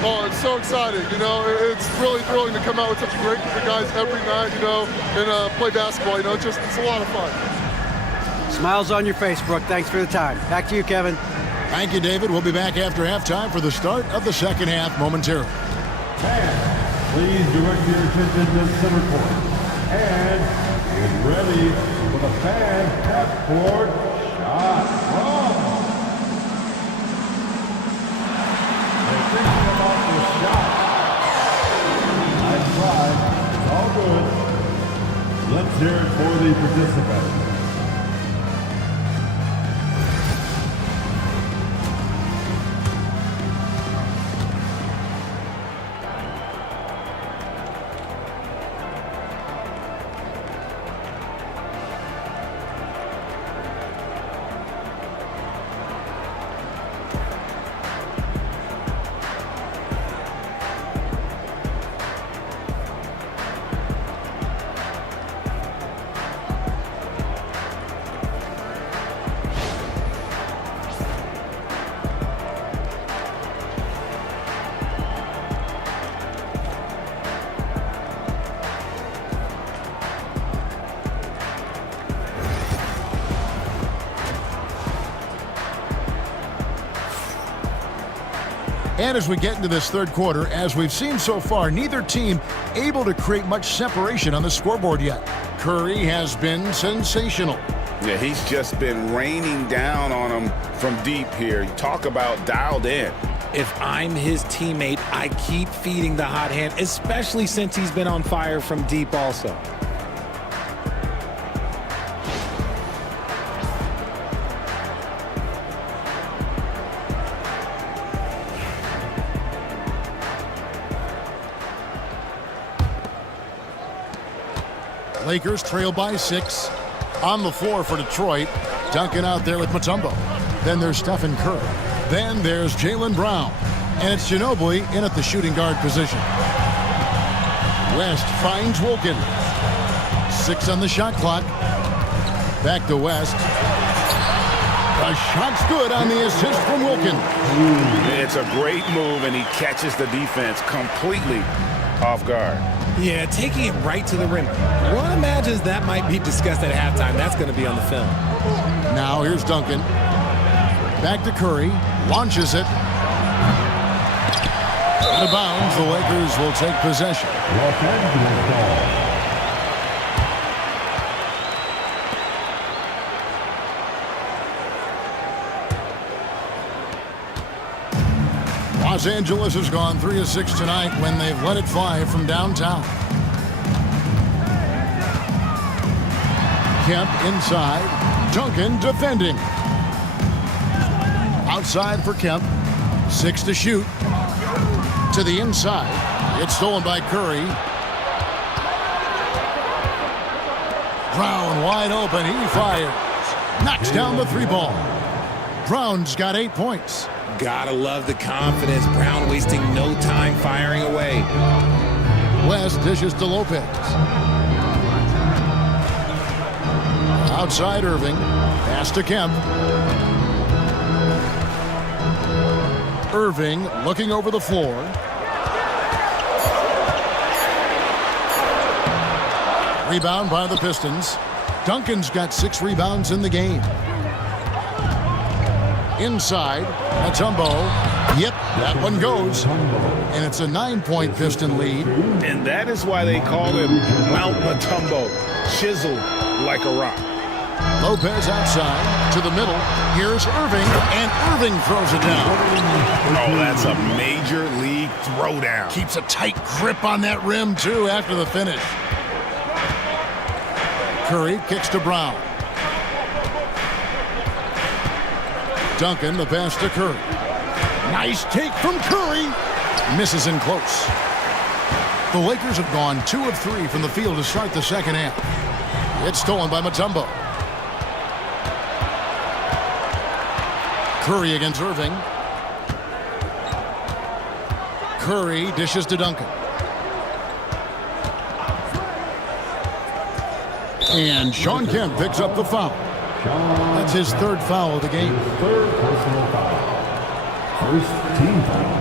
Oh, it's so exciting. You know, it's really thrilling to come out with such a great group of guys every night, you know, and play basketball. You know, it's a lot of fun. Smiles on your face, Brooke. Thanks for the time. Back to you, Kevin. Thank you, David. We'll be back after halftime for the start of the second half momentarily. And please direct your attention to center court. And get ready for the fan half-court shot. They're thinking about the shot. Nice try. It's all good. Let's hear it for the participants. And as we get into this third quarter, as we've seen so far, neither team able to create much separation on the scoreboard yet. Curry has been sensational. Yeah, he's just been raining down on him from deep here. You talk about dialed in. If I'm his teammate, I keep feeding the hot hand, especially since he's been on fire from deep also. Lakers trail by 6. On the floor for Detroit. Duncan out there with Mutombo. Then there's Stephen Curry. Then there's Jaylen Brown. And it's Ginobili in at the shooting guard position. West finds Wilkin. 6 on the shot clock. Back to West. The shot's good on the assist from Wilkin. It's a great move, and he catches the defense completely off guard. Yeah, taking it right to the rim. One imagines that might be discussed at halftime. That's going to be on the film. Now here's Duncan. Back to Curry. Launches it. Out of bounds. The Lakers will take possession. Los Angeles has gone 3 of 6 tonight when they've let it fly from downtown. Kemp inside. Duncan defending. Outside for Kemp. 6 to shoot. To the inside. It's stolen by Curry. Brown wide open. He fires. Knocks down the 3-ball. Brown's got 8 points. Gotta love the confidence. Brown wasting no time firing away. West dishes to Lopez. Outside Irving. Pass to Kemp. Irving looking over the floor. Rebound by the Pistons. Duncan's got 6 rebounds in the game. Inside, Mutombo. Yep, that one goes. And it's a 9-point Piston lead. And that is why they call him Mount Mutombo, chiseled like a rock. Lopez outside to the middle. Here's Irving, and Irving throws it down. Oh, that's a major league throwdown. Keeps a tight grip on that rim, too, after the finish. Curry kicks to Brown. Duncan, the pass to Curry. Nice take from Curry. Misses in close. The Lakers have gone 2 of 3 from the field to start the second half. It's stolen by Mutombo. Curry against Irving. Curry dishes to Duncan. And Sean Kemp picks up the foul. That's his 3rd foul of the game. 3rd personal foul. 1st team foul.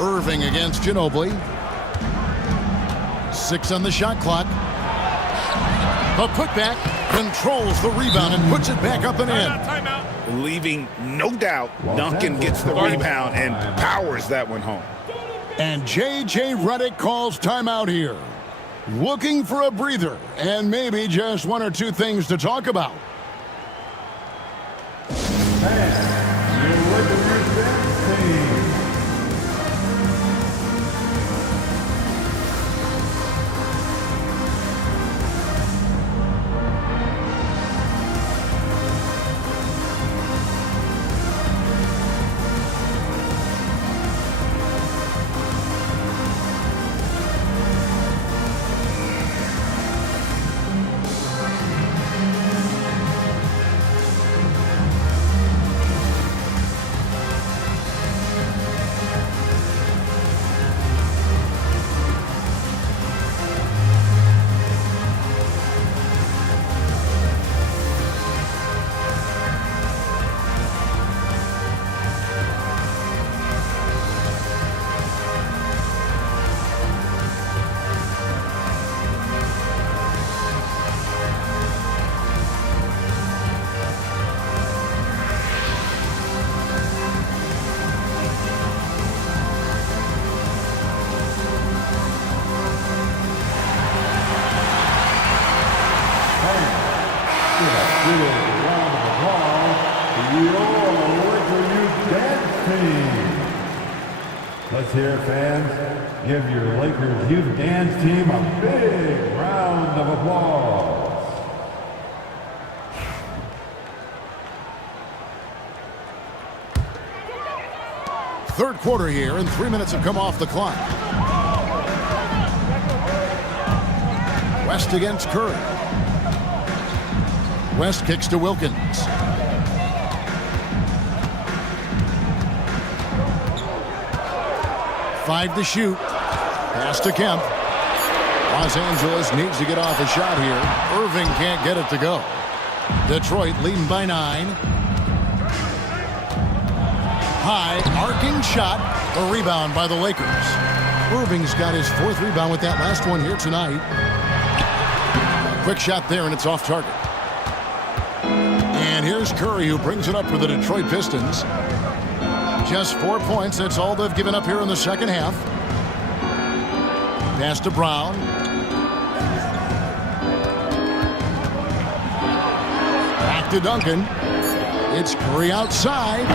Irving against Ginobili. 6 on the shot clock. The putback controls the rebound and puts it back up and in. Leaving no doubt, Duncan gets the rebound and powers that one home. And J.J. Redick calls timeout here. Looking for a breather and maybe just 1 or 2 things to talk about. big round of applause to your Laker Youth Dance Team. Let's hear it, fans. Give your Lakers Youth Dance Team a big round of applause. Third quarter here, and 3 minutes have come off the clock. West against Curry. West kicks to Wilkins. Five to shoot. Pass to Kemp. Los Angeles needs to get off a shot here. Irving can't get it to go. Detroit leading by 9. High, arcing shot, a rebound by the Lakers. Irving's got his 4th rebound with that last one here tonight. Quick shot there, and it's off target. And here's Curry, who brings it up for the Detroit Pistons. Just 4 points, that's all they've given up here in the second half. Pass to Brown. Back to Duncan. It's Curry outside.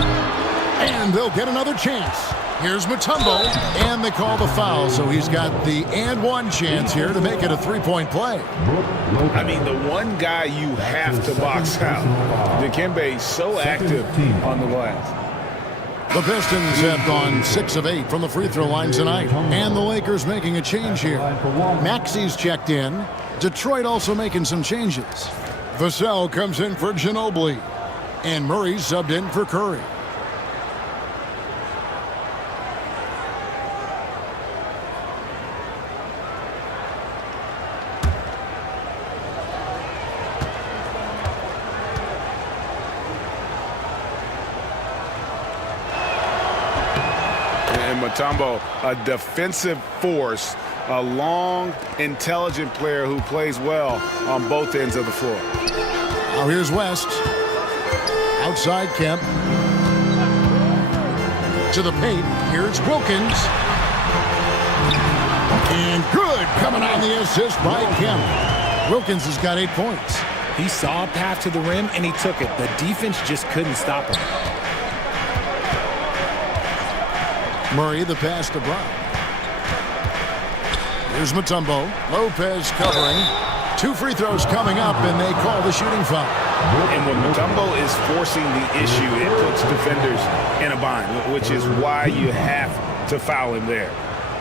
And they'll get another chance. Here's Mutombo, and they call the foul, so he's got the and one chance here to make it a 3-point play. I mean, the one guy you have to box out. Dikembe so active on the glass. The Pistons have gone 6 of 8 from the free throw line tonight, and the Lakers making a change here. Maxi's checked in. Detroit also making some changes. Vassell comes in for Ginobili, and Murray's subbed in for Curry. Mutombo, a defensive force, a long, intelligent player who plays well on both ends of the floor. Now here's West. Outside Kemp. To the paint. Here's Wilkins. And good coming on the assist by Kemp. Wilkins has got 8 points. He saw a path to the rim, and he took it. The defense just couldn't stop him. Murray, the pass to Brown. Here's Mutombo. Lopez covering. 2 free throws coming up, and they call the shooting foul. And when Mutombo is forcing the issue, it puts defenders in a bind, which is why you have to foul him there.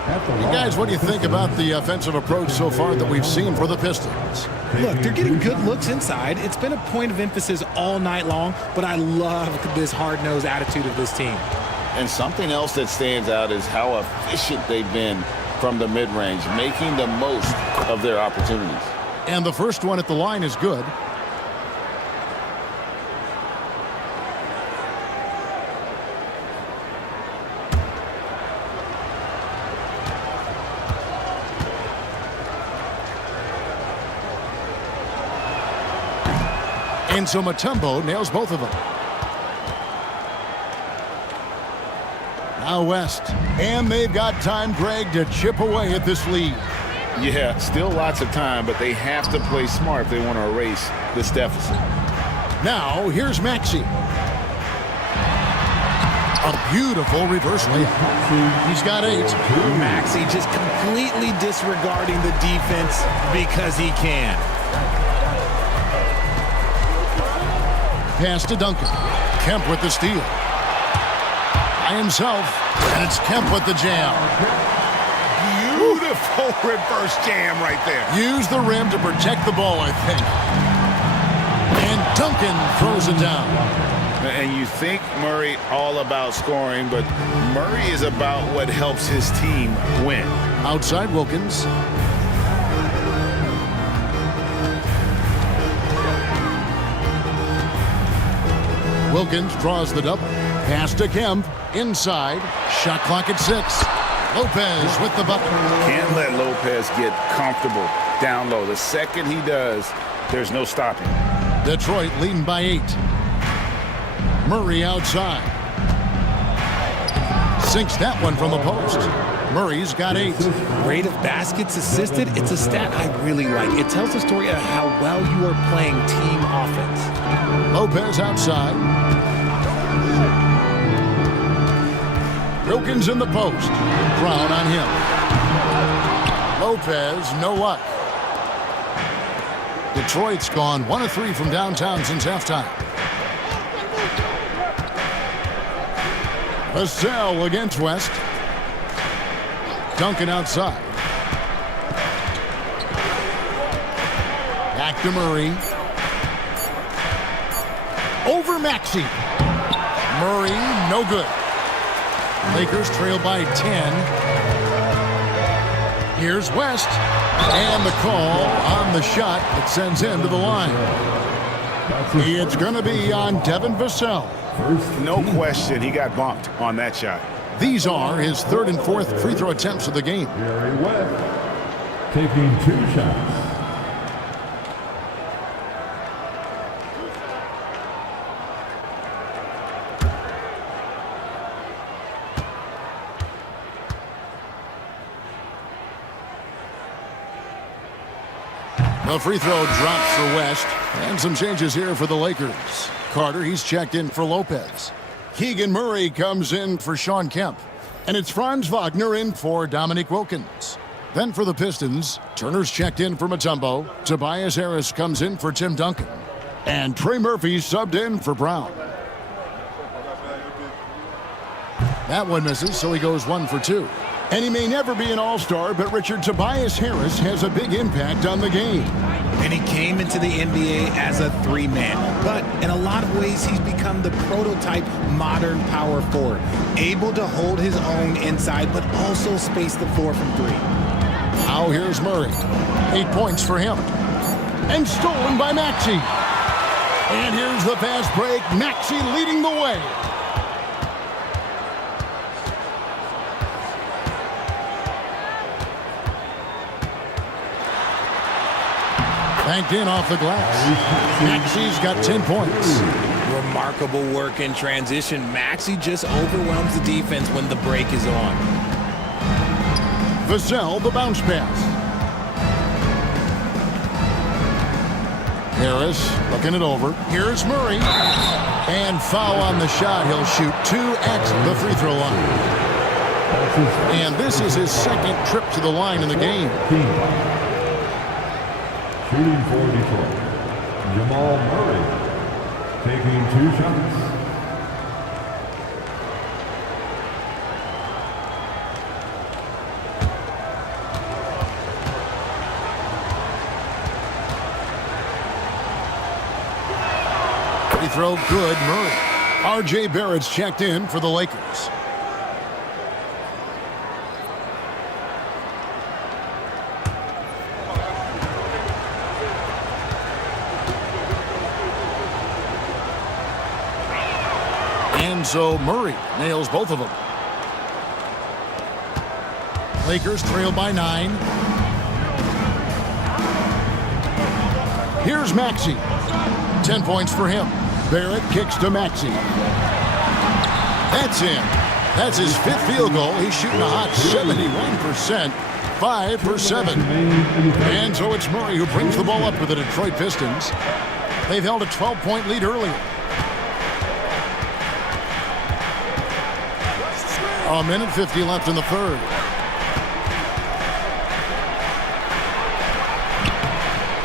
You guys, what do you think about the offensive approach so far that we've seen for the Pistons? Look, they're getting good looks inside. It's been a point of emphasis all night long, but I love this hard-nosed attitude of this team. And something else that stands out is how efficient they've been from the mid-range, making the most of their opportunities. And the first one at the line is good. And so Mutombo nails both of them. Now West. And they've got time, Greg, to chip away at this lead. Yeah, still lots of time, but they have to play smart if they want to erase this deficit. Now, here's Maxey. A beautiful reverse layup. He's got 8. Maxey just completely disregarding the defense because he can. Pass to Duncan. Kemp with the steal. By himself, and it's Kemp with the jam. Beautiful reverse jam right there. Use the rim to protect the ball, I think. And Duncan throws it down. And you think Murray all about scoring, but Murray is about what helps his team win. Outside Wilkins. Wilkins draws the double. Pass to Kemp. Inside. Shot clock at 6. Lopez with the bucket. Can't let Lopez get comfortable down low. The second he does, there's no stopping. Detroit leading by 8. Murray outside. Sinks that one from the post. Murray's got 8. Rate of baskets assisted, it's a stat I really like. It tells the story of how well you are playing team offense. Lopez outside. Wilkins in the post. Brown on him. Lopez, no luck. Detroit's gone 1 of 3 from downtown since halftime. Vassell against West. Duncan outside. Back to Murray. Over Maxey. Murray, no good. Lakers trail by 10. Here's West. And the call on the shot that sends him to the line. It's going to be on Devin Vassell. No question, he got bumped on that shot. These are his 3rd and 4th free throw attempts of the game. Jerry West taking 2 shots. The free throw drops for West. And some changes here for the Lakers. Carter, he's checked in for Lopez. Keegan Murray comes in for Sean Kemp. And it's Franz Wagner in for Dominique Wilkins. Then for the Pistons, Turner's checked in for Mutombo. Tobias Harris comes in for Tim Duncan. And Trey Murphy subbed in for Brown. That one misses, so he goes 1 for 2. And he may never be an all-star, but Richard, Tobias Harris has a big impact on the game. And he came into the NBA as a 3-man. But in a lot of ways, he's become the prototype modern power forward. Able to hold his own inside, but also space the floor from 3. Now here's Murray. 8 points for him. And stolen by Maxey. And here's the fast break. Maxey leading the way. Banked in off the glass. Maxey's got 10 points. Remarkable work in transition. Maxey just overwhelms the defense when the break is on. Vassell, the bounce pass. Harris looking it over. Here's Murray. And foul on the shot. He'll shoot 2 at the free throw line. And this is his 2nd trip to the line in the game. Shooting for Detroit, Jamal Murray taking 2 shots. Free throw good, Murray. R.J. Barrett's checked in for the Lakers. And so Murray nails both of them. Lakers trail by 9. Here's Maxey. 10 points for him. Barrett kicks to Maxey. That's in. That's his 5th field goal. He's shooting a hot 71%. 5 for 7. And so it's Murray who brings the ball up for the Detroit Pistons. They've held a 12-point lead earlier. A minute 50 left in the 3rd.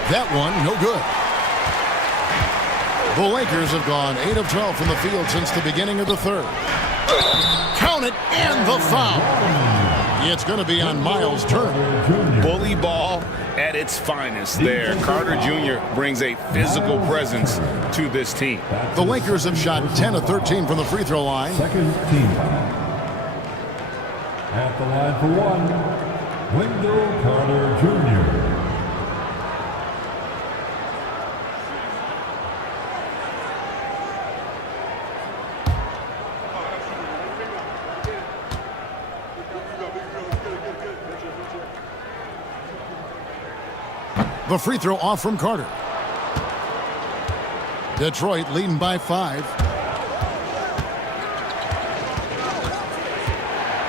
That one, no good. The Lakers have gone 8 of 12 from the field since the beginning of the 3rd. Count it, and the foul. It's going to be on Miles Turner. Bully ball at its finest there. Carter Jr. brings a physical presence to this team. The Lakers have shot 10 of 13 from the free throw line. 2nd team foul. At the line for 1, Wendell Carter Jr. The free throw off from Carter. Detroit leading by 5.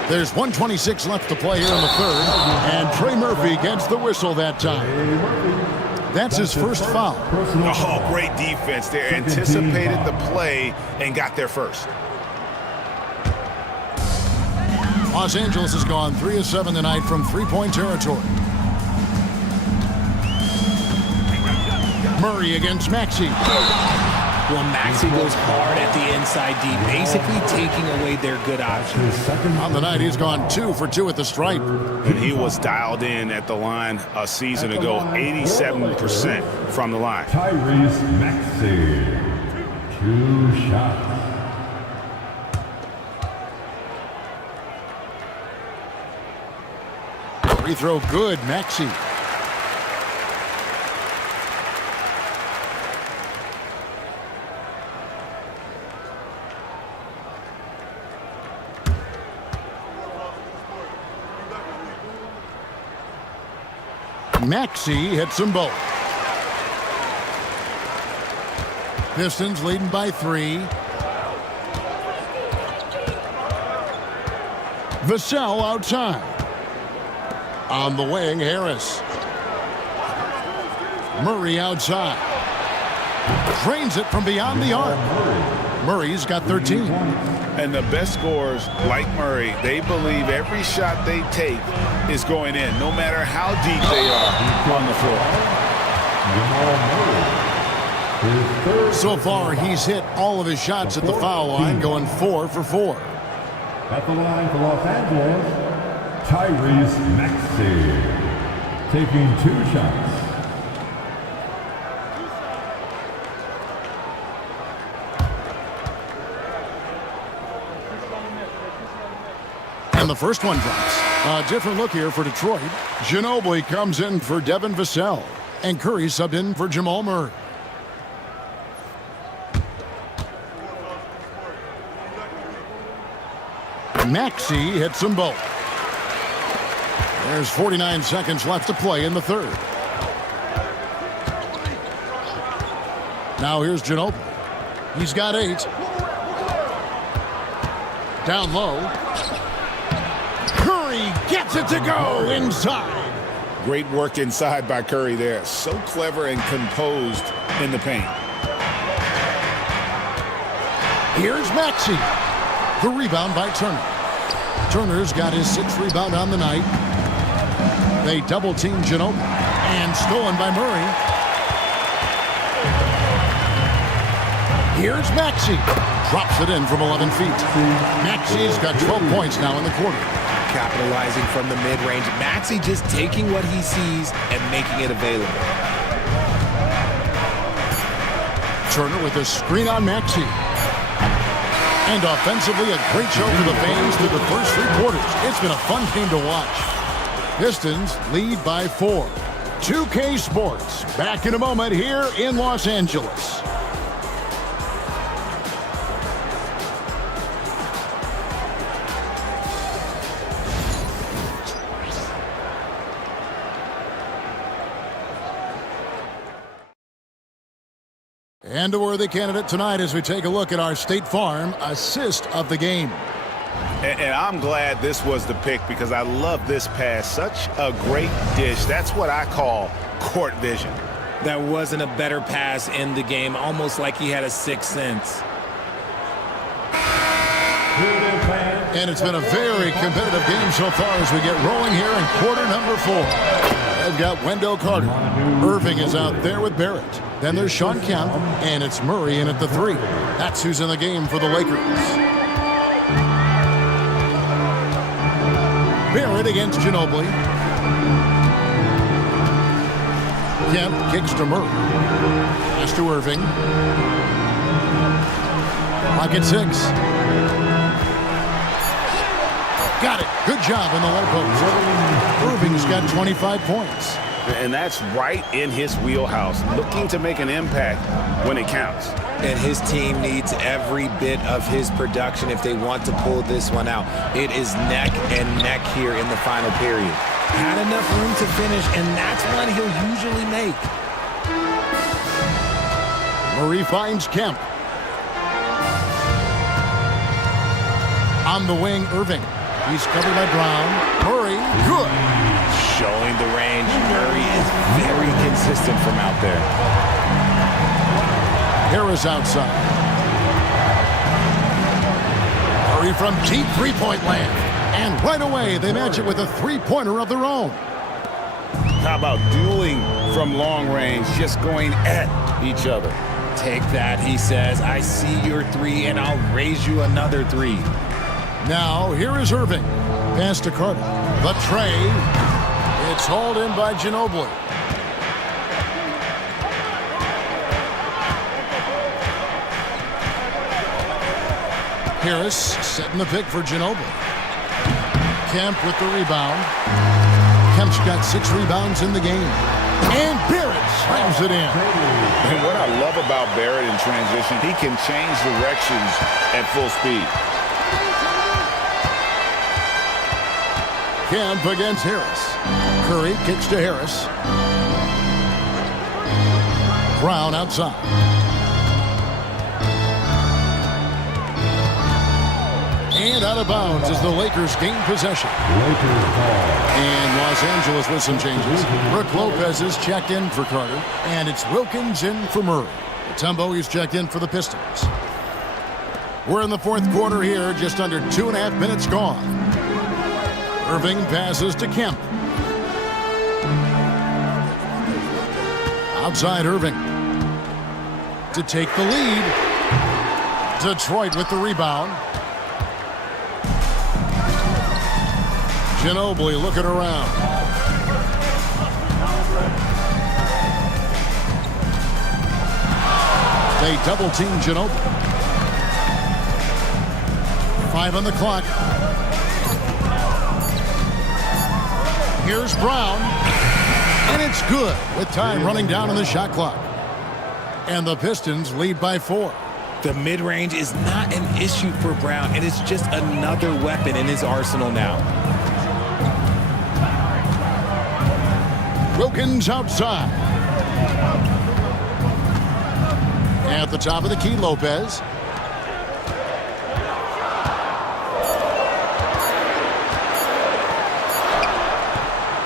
There's 1:26 left to play here in the third, and Trey Murphy gets the whistle that time. That's his first foul. Oh, great defense there. Anticipated the play and got there first. Los Angeles has gone 3 of 7 tonight from three-point territory. Murray against Maxey. Well, Maxey goes hard at the inside D, basically taking away their good options. On the night, he's gone 2 for 2 at the stripe. And he was dialed in at the line a season ago, 87% from the line. Tyrese Maxey, 2 shots. Free throw good, Maxey. Maxey hits them both. Pistons leading by 3. Vassell outside. On the wing, Harris. Murray outside. Drains it from beyond the arc. Murray's got 13. And the best scorers, like Murray, they believe every shot they take is going in, no matter how deep they are on the floor. So far, he's hit all of his shots at the foul line, going 4 for 4. At the line for Los Angeles, Tyrese Maxey, taking 2 shots. And the first one drops. A different look here for Detroit. Ginobili comes in for Devin Vassell. And Curry subbed in for Jamal Murray. Maxey hits them both. There's 49 seconds left to play in the third. Now here's Ginobili. He's got 8. Down low. Curry gets it to go inside. Great work inside by Curry there. So clever and composed in the paint. Here's Maxey. The rebound by Turner. Turner's got his 6th rebound on the night. They double-team Ginobili. And stolen by Murray. Here's Maxey. Drops it in from 11 feet. Maxey's got 12 points now in the quarter. Capitalizing from the mid-range. Maxey just taking what he sees and making it available. Turner with a screen on Maxey. And offensively, a great show for the fans through the first 3 quarters. It's been a fun game to watch. Pistons lead by 4. 2K Sports, back in a moment here in Los Angeles. And a worthy candidate tonight as we take a look at our State Farm assist of the game. And I'm glad this was the pick because I love this pass. Such a great dish. That's what I call court vision. There wasn't a better pass in the game, almost like he had a 6th sense. And it's been a very competitive game so far as we get rolling here in quarter number 4. They've got Wendell Carter. Irving is out there with Barrett. Then there's Sean Kemp, and it's Murray in at the 3. That's who's in the game for the Lakers. Barrett against Ginobili. Kemp kicks to Murray. Pass to Irving. Clock at 6. Got it. Good job in the low post. Irving's got 25 points. And that's right in his wheelhouse, looking to make an impact when it counts. And his team needs every bit of his production if they want to pull this one out. It is neck and neck here in the final period. Had enough room to finish, and that's one he'll usually make. Murray finds Kemp. On the wing, Irving. He's covered by Brown. Murray, good. Showing the range. Murray is very consistent from out there. Harris outside. Murray from deep three-point land. And right away, they match it with a three-pointer of their own. How about dueling from long range, just going at each other? Take that, he says. I see your three, and I'll raise you another three. Now, here is Irving. Pass to Carter. The tray. It's hauled in by Ginobili. Harris setting the pick for Ginobili. Kemp with the rebound. Kemp's got 6 rebounds in the game. And Barrett slams it in. And what I love about Barrett in transition, he can change directions at full speed. Kemp against Harris. Curry kicks to Harris. Brown outside. And out of bounds as the Lakers gain possession. And Los Angeles with some changes. Brook Lopez is checked in for Carter. And it's Wilkins in for Murray. Mutombo is checked in for the Pistons. We're in the fourth quarter here, just under 2.5 minutes gone. Irving passes to Kemp. Outside Irving. To take the lead. Detroit with the rebound. Ginobili looking around. They double team Ginobili. 5 on the clock. Here's Brown. And it's good with time running down on the shot clock. And the Pistons lead by 4. The mid-range is not an issue for Brown. It is just another weapon in his arsenal now. Wilkins outside. At the top of the key, Lopez.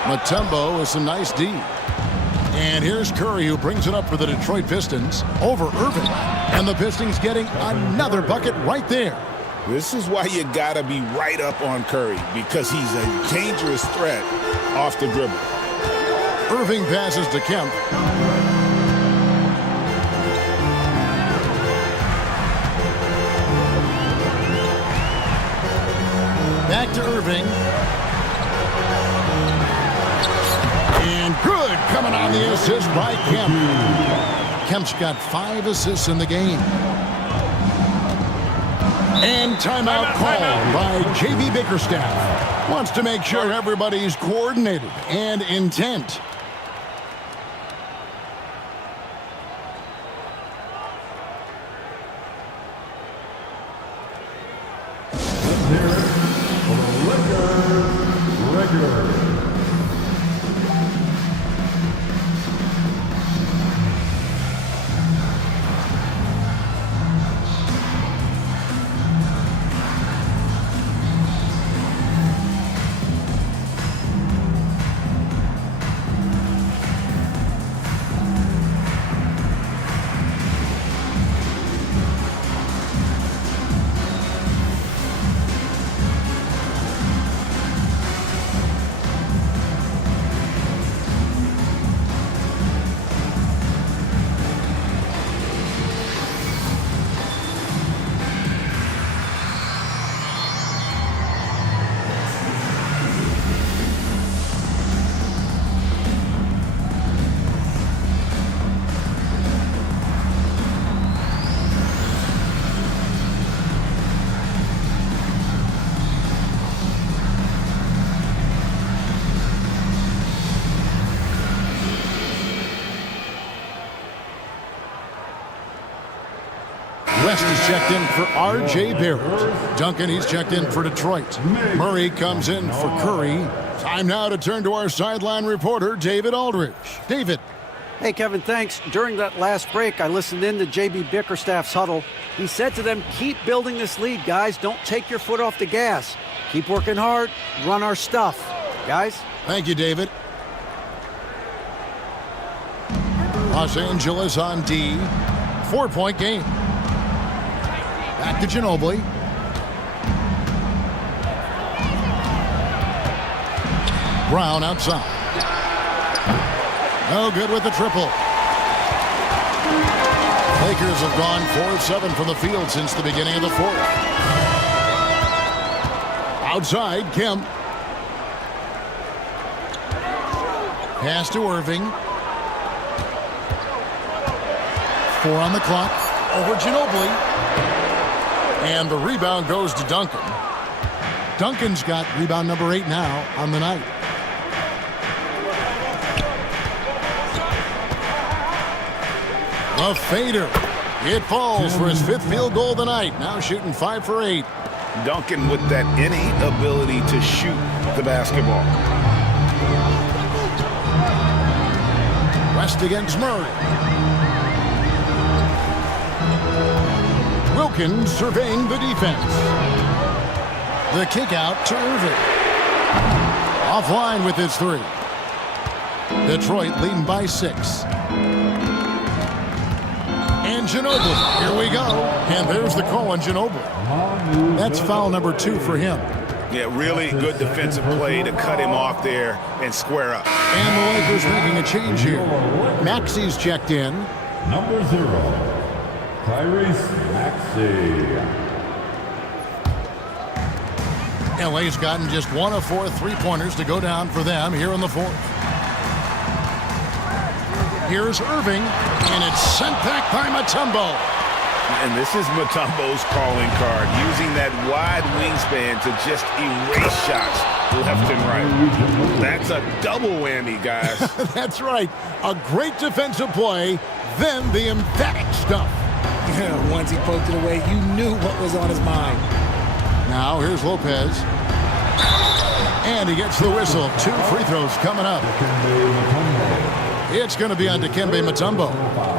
Mutombo with some nice D. And here's Curry, who brings it up for the Detroit Pistons over Irving. And the Pistons getting another bucket right there. This is why you gotta be right up on Curry, because he's a dangerous threat off the dribble. Irving passes to Kemp. Back to Irving. And good coming on the assist by Kemp. Kemp's got 5 assists in the game. And timeout called by J.B. Bickerstaff. Wants to make sure everybody's coordinated and intent. West is checked in for R.J. Barrett. Duncan, he's checked in for Detroit. Murray comes in for Curry. Time now to turn to our sideline reporter, David Aldridge. David. Hey, Kevin, thanks. During that last break, I listened in to J.B. Bickerstaff's huddle. He said to them, keep building this lead, guys. Don't take your foot off the gas. Keep working hard. Run our stuff. Guys? Thank you, David. Los Angeles on D. 4-point game. Back to Ginobili. Brown outside. No good with the triple. Lakers have gone 4-7 from the field since the beginning of the fourth. Outside, Kemp. Pass to Irving. 4 on the clock. Over Ginobili. And the rebound goes to Duncan. Duncan's got rebound number 8 now on the night. A fader. It falls for his 5th field goal of the night. Now shooting 5 for 8. Duncan with that innate ability to shoot the basketball. West against Murray. Wilkins surveying the defense. The kick out to Irving. Offline with his 3. Detroit leading by 6. And Ginobili, here we go. And there's the call on Ginobili. That's foul number 2 for him. Yeah, really good defensive play to cut him off there and square up. And the Lakers making a change here. Maxi's checked in. Number 0, Tyrese Maxey. LA's gotten just 1 of 4 3-pointers to go down for them here in the fourth. Here's Irving, and it's sent back by Mutombo. And this is Mutombo's calling card, using that wide wingspan to just erase shots left and right. That's a double whammy, guys. That's right. A great defensive play, then the emphatic stuff. Once he poked it away, you knew what was on his mind. Now here's Lopez. And he gets the whistle. 2 free throws coming up. It's going to be on Dikembe Mutombo.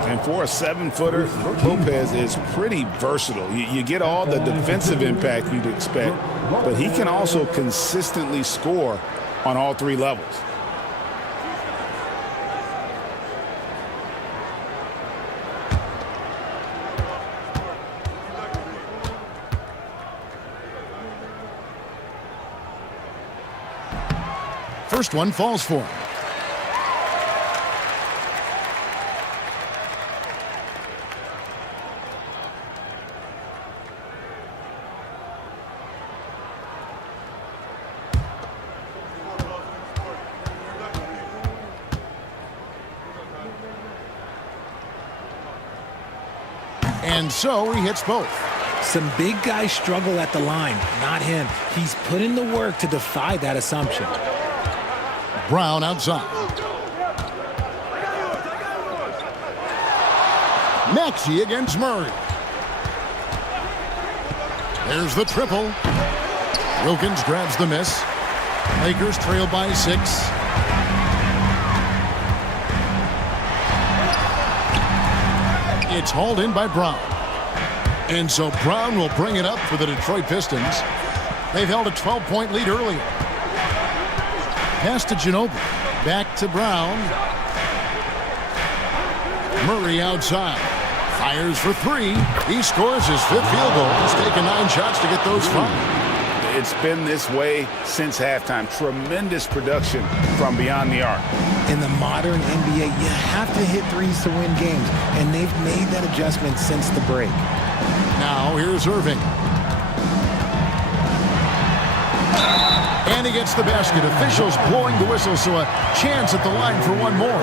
And for a 7-footer, Lopez is pretty versatile. You get all the defensive impact you'd expect, but he can also consistently score on all 3 levels. First one falls for him. And so he hits both. Some big guys struggle at the line, not him. He's put in the work to defy that assumption. Brown outside. Maxey against Murray. There's the triple. Wilkins grabs the miss. Lakers trail by 6. It's hauled in by Brown. And so Brown will bring it up for the Detroit Pistons. They've held a 12-point lead earlier. Pass to Ginobili. Back to Brown. Murray outside. Fires for 3. He scores his 5th field goal. He's taken 9 shots to get those 5. It's been this way since halftime. Tremendous production from beyond the arc. In the modern NBA, you have to hit threes to win games, and they've made that adjustment since the break. Now here's Irving. And he gets the basket. Officials blowing the whistle, so a chance at the line for one more.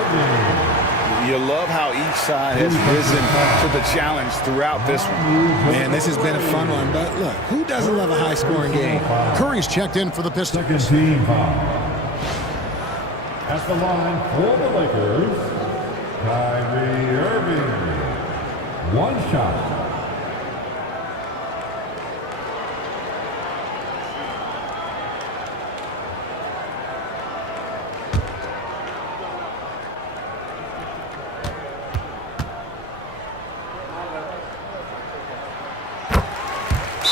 You love how each side has risen to the challenge throughout this one. Man, this has been a fun one, but look, who doesn't love a high-scoring game? Curry's checked in for the Pistons. Second team foul. At the line for the Lakers, Kyrie Irving. 1 shot.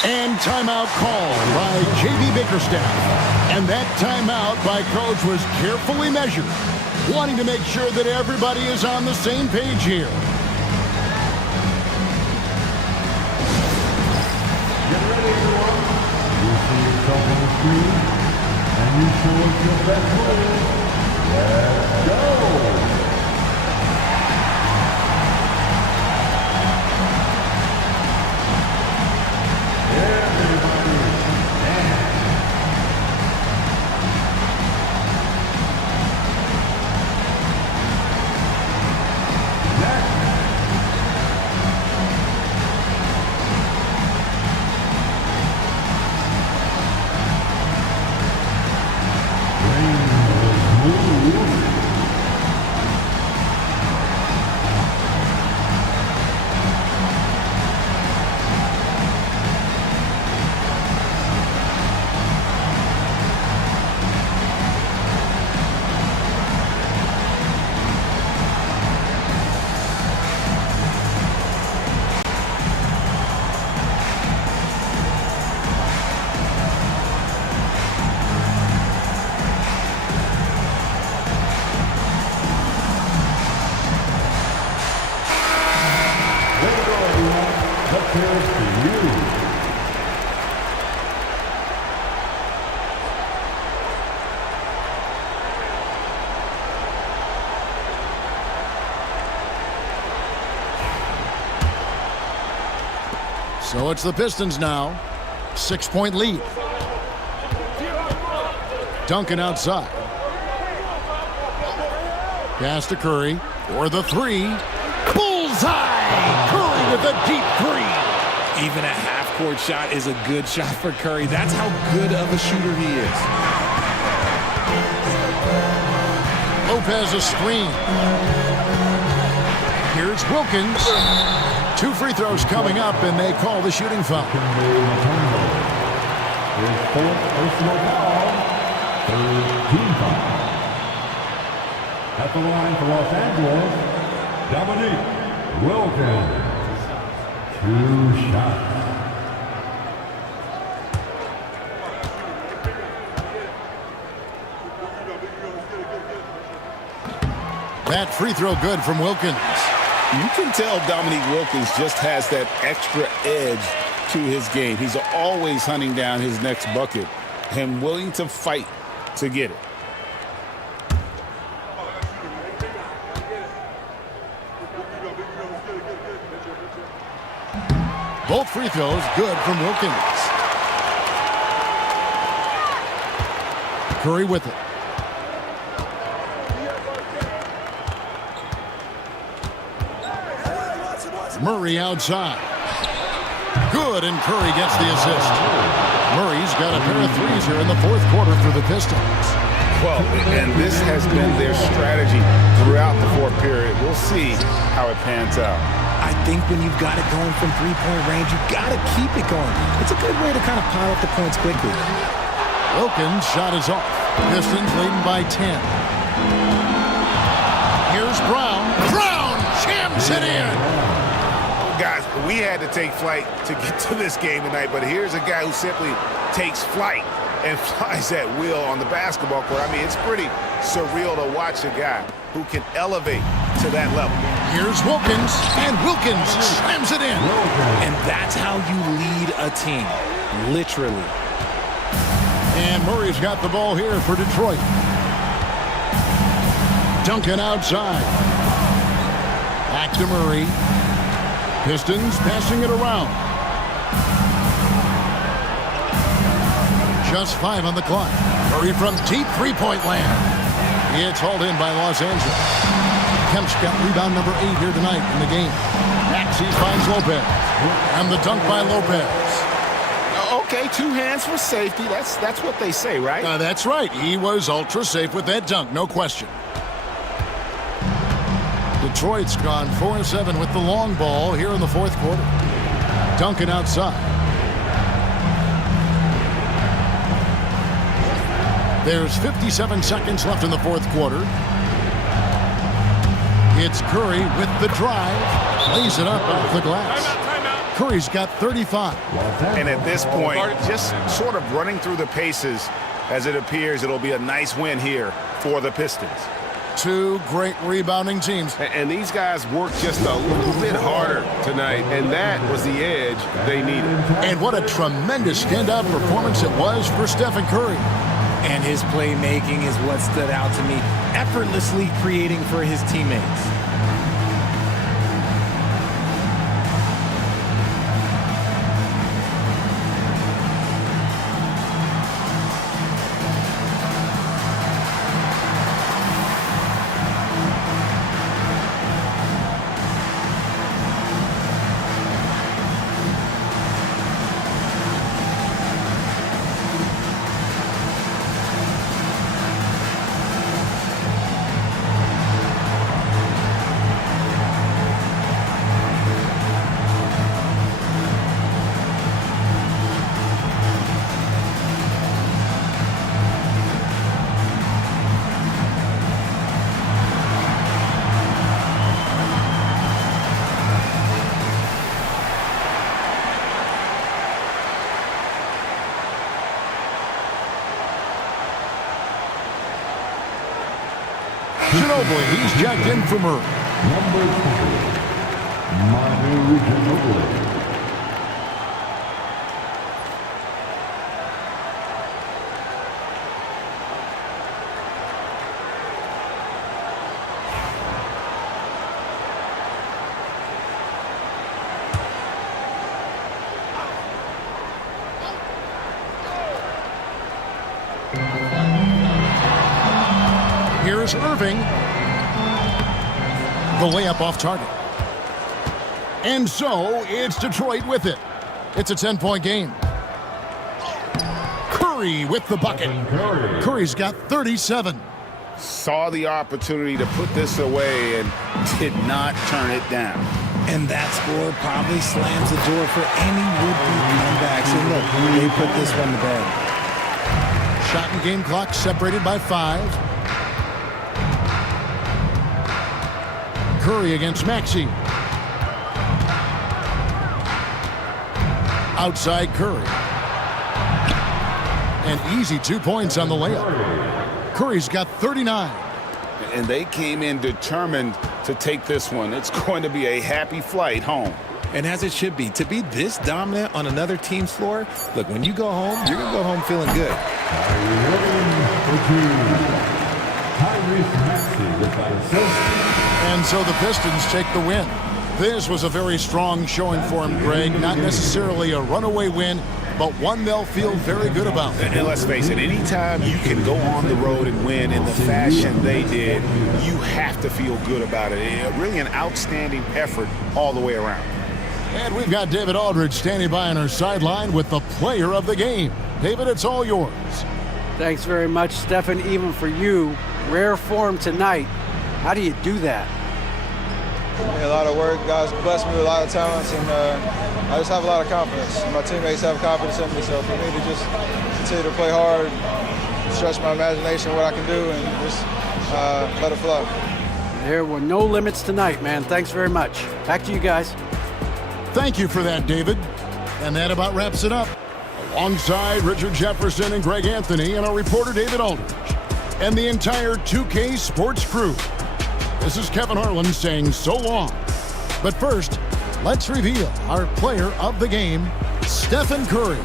And timeout called by J.B. Bickerstaff. And that timeout by Coach was carefully measured, wanting to make sure that everybody is on the same page here. Get ready, everyone. You see yourself on the screen, and you show us your best move. Let's go! So it's the Pistons now. 6-point lead. Duncan outside. Pass to Curry for the three. Bullseye! Curry with a deep three. Even a half-court shot is a good shot for Curry. That's how good of a shooter he is. Lopez a screen. Here's Wilkins. 2 free throws coming up, and they call the shooting foul. His fourth personal foul, third team foul. At the line for Los Angeles, Dominique Wilkins. 2 shots. That free throw good from Wilkins. You can tell Dominique Wilkins just has that extra edge to his game. He's always hunting down his next bucket and willing to fight to get it. Both free throws good from Wilkins. Curry with it. Murray outside. Good, and Curry gets the assist. Murray's got a pair of threes here in the fourth quarter for the Pistons. Well, and this has been their strategy throughout the fourth period. We'll see how it pans out. I think when you've got it going from three-point range, you've got to keep it going. It's a good way to kind of pile up the points quickly. Wilkins' shot is off. Pistons leading by 10. Here's Brown. Brown jams it in. Guys, we had to take flight to get to this game tonight, but here's a guy who simply takes flight and flies at will on the basketball court. I mean, it's pretty surreal to watch a guy who can elevate to that level. Here's Wilkins, and Wilkins slams it in. And that's how you lead a team, literally. And Murray's got the ball here for Detroit. Duncan outside. Back to Murray. Pistons passing it around. Just 5 on the clock. Murray from deep three-point land. It's hauled in by Los Angeles. Kemp's got rebound number 8 here tonight in the game. Maxey finds Lopez. And the dunk by Lopez. Okay, 2 hands for safety. That's what they say, right? That's right. He was ultra safe with that dunk, no question. Detroit's gone 4-7 with the long ball here in the fourth quarter. Duncan outside. There's 57 seconds left in the fourth quarter. It's Curry with the drive. Lays it up off the glass. Curry's got 35. And at this point, just sort of running through the paces as it appears it'll be a nice win here for the Pistons. Two great rebounding teams. And these guys worked just a little bit harder tonight, and that was the edge they needed. And what a tremendous standout performance it was for Stephen Curry. And his playmaking is what stood out to me, effortlessly creating for his teammates. Ginobili, he's jacked in for Murray. Number 20, Manu Ginobili. Here's Irving. The layup off target. And so it's Detroit with it. It's a 10-point game. Curry with the bucket. Curry's got 37. Saw the opportunity to put this away and did not turn it down. And that score probably slams the door for any would-be comebacks. And look, they put this one to bed. Shot and game clock separated by 5. Curry against Maxey. Outside Curry. An easy 2 points on the layup. Curry's got 39. And they came in determined to take this one. It's going to be a happy flight home. And as it should be, to be this dominant on another team's floor, look, when you go home, you're going to go home feeling good. And so the Pistons take the win. This was a very strong showing for him, Greg. Not necessarily a runaway win, but one they'll feel very good about. And let's face it, anytime you can go on the road and win in the fashion they did, you have to feel good about it. Really an outstanding effort all the way around. And we've got David Aldridge standing by on our sideline with the player of the game. David, it's all yours. Thanks very much, Stephen, even for you. Rare form tonight. How do you do that? A lot of work. God's blessed me with a lot of talents, and I just have a lot of confidence. My teammates have confidence in me, so for me to just continue to play hard, stretch my imagination, what I can do, and just let it flow. There were no limits tonight, man. Thanks very much. Back to you guys. Thank you for that, David. And that about wraps it up. Alongside Richard Jefferson and Greg Anthony and our reporter David Aldridge and the entire 2K Sports crew. This is Kevin Harlan saying so long. But first, let's reveal our player of the game, Stephen Curry.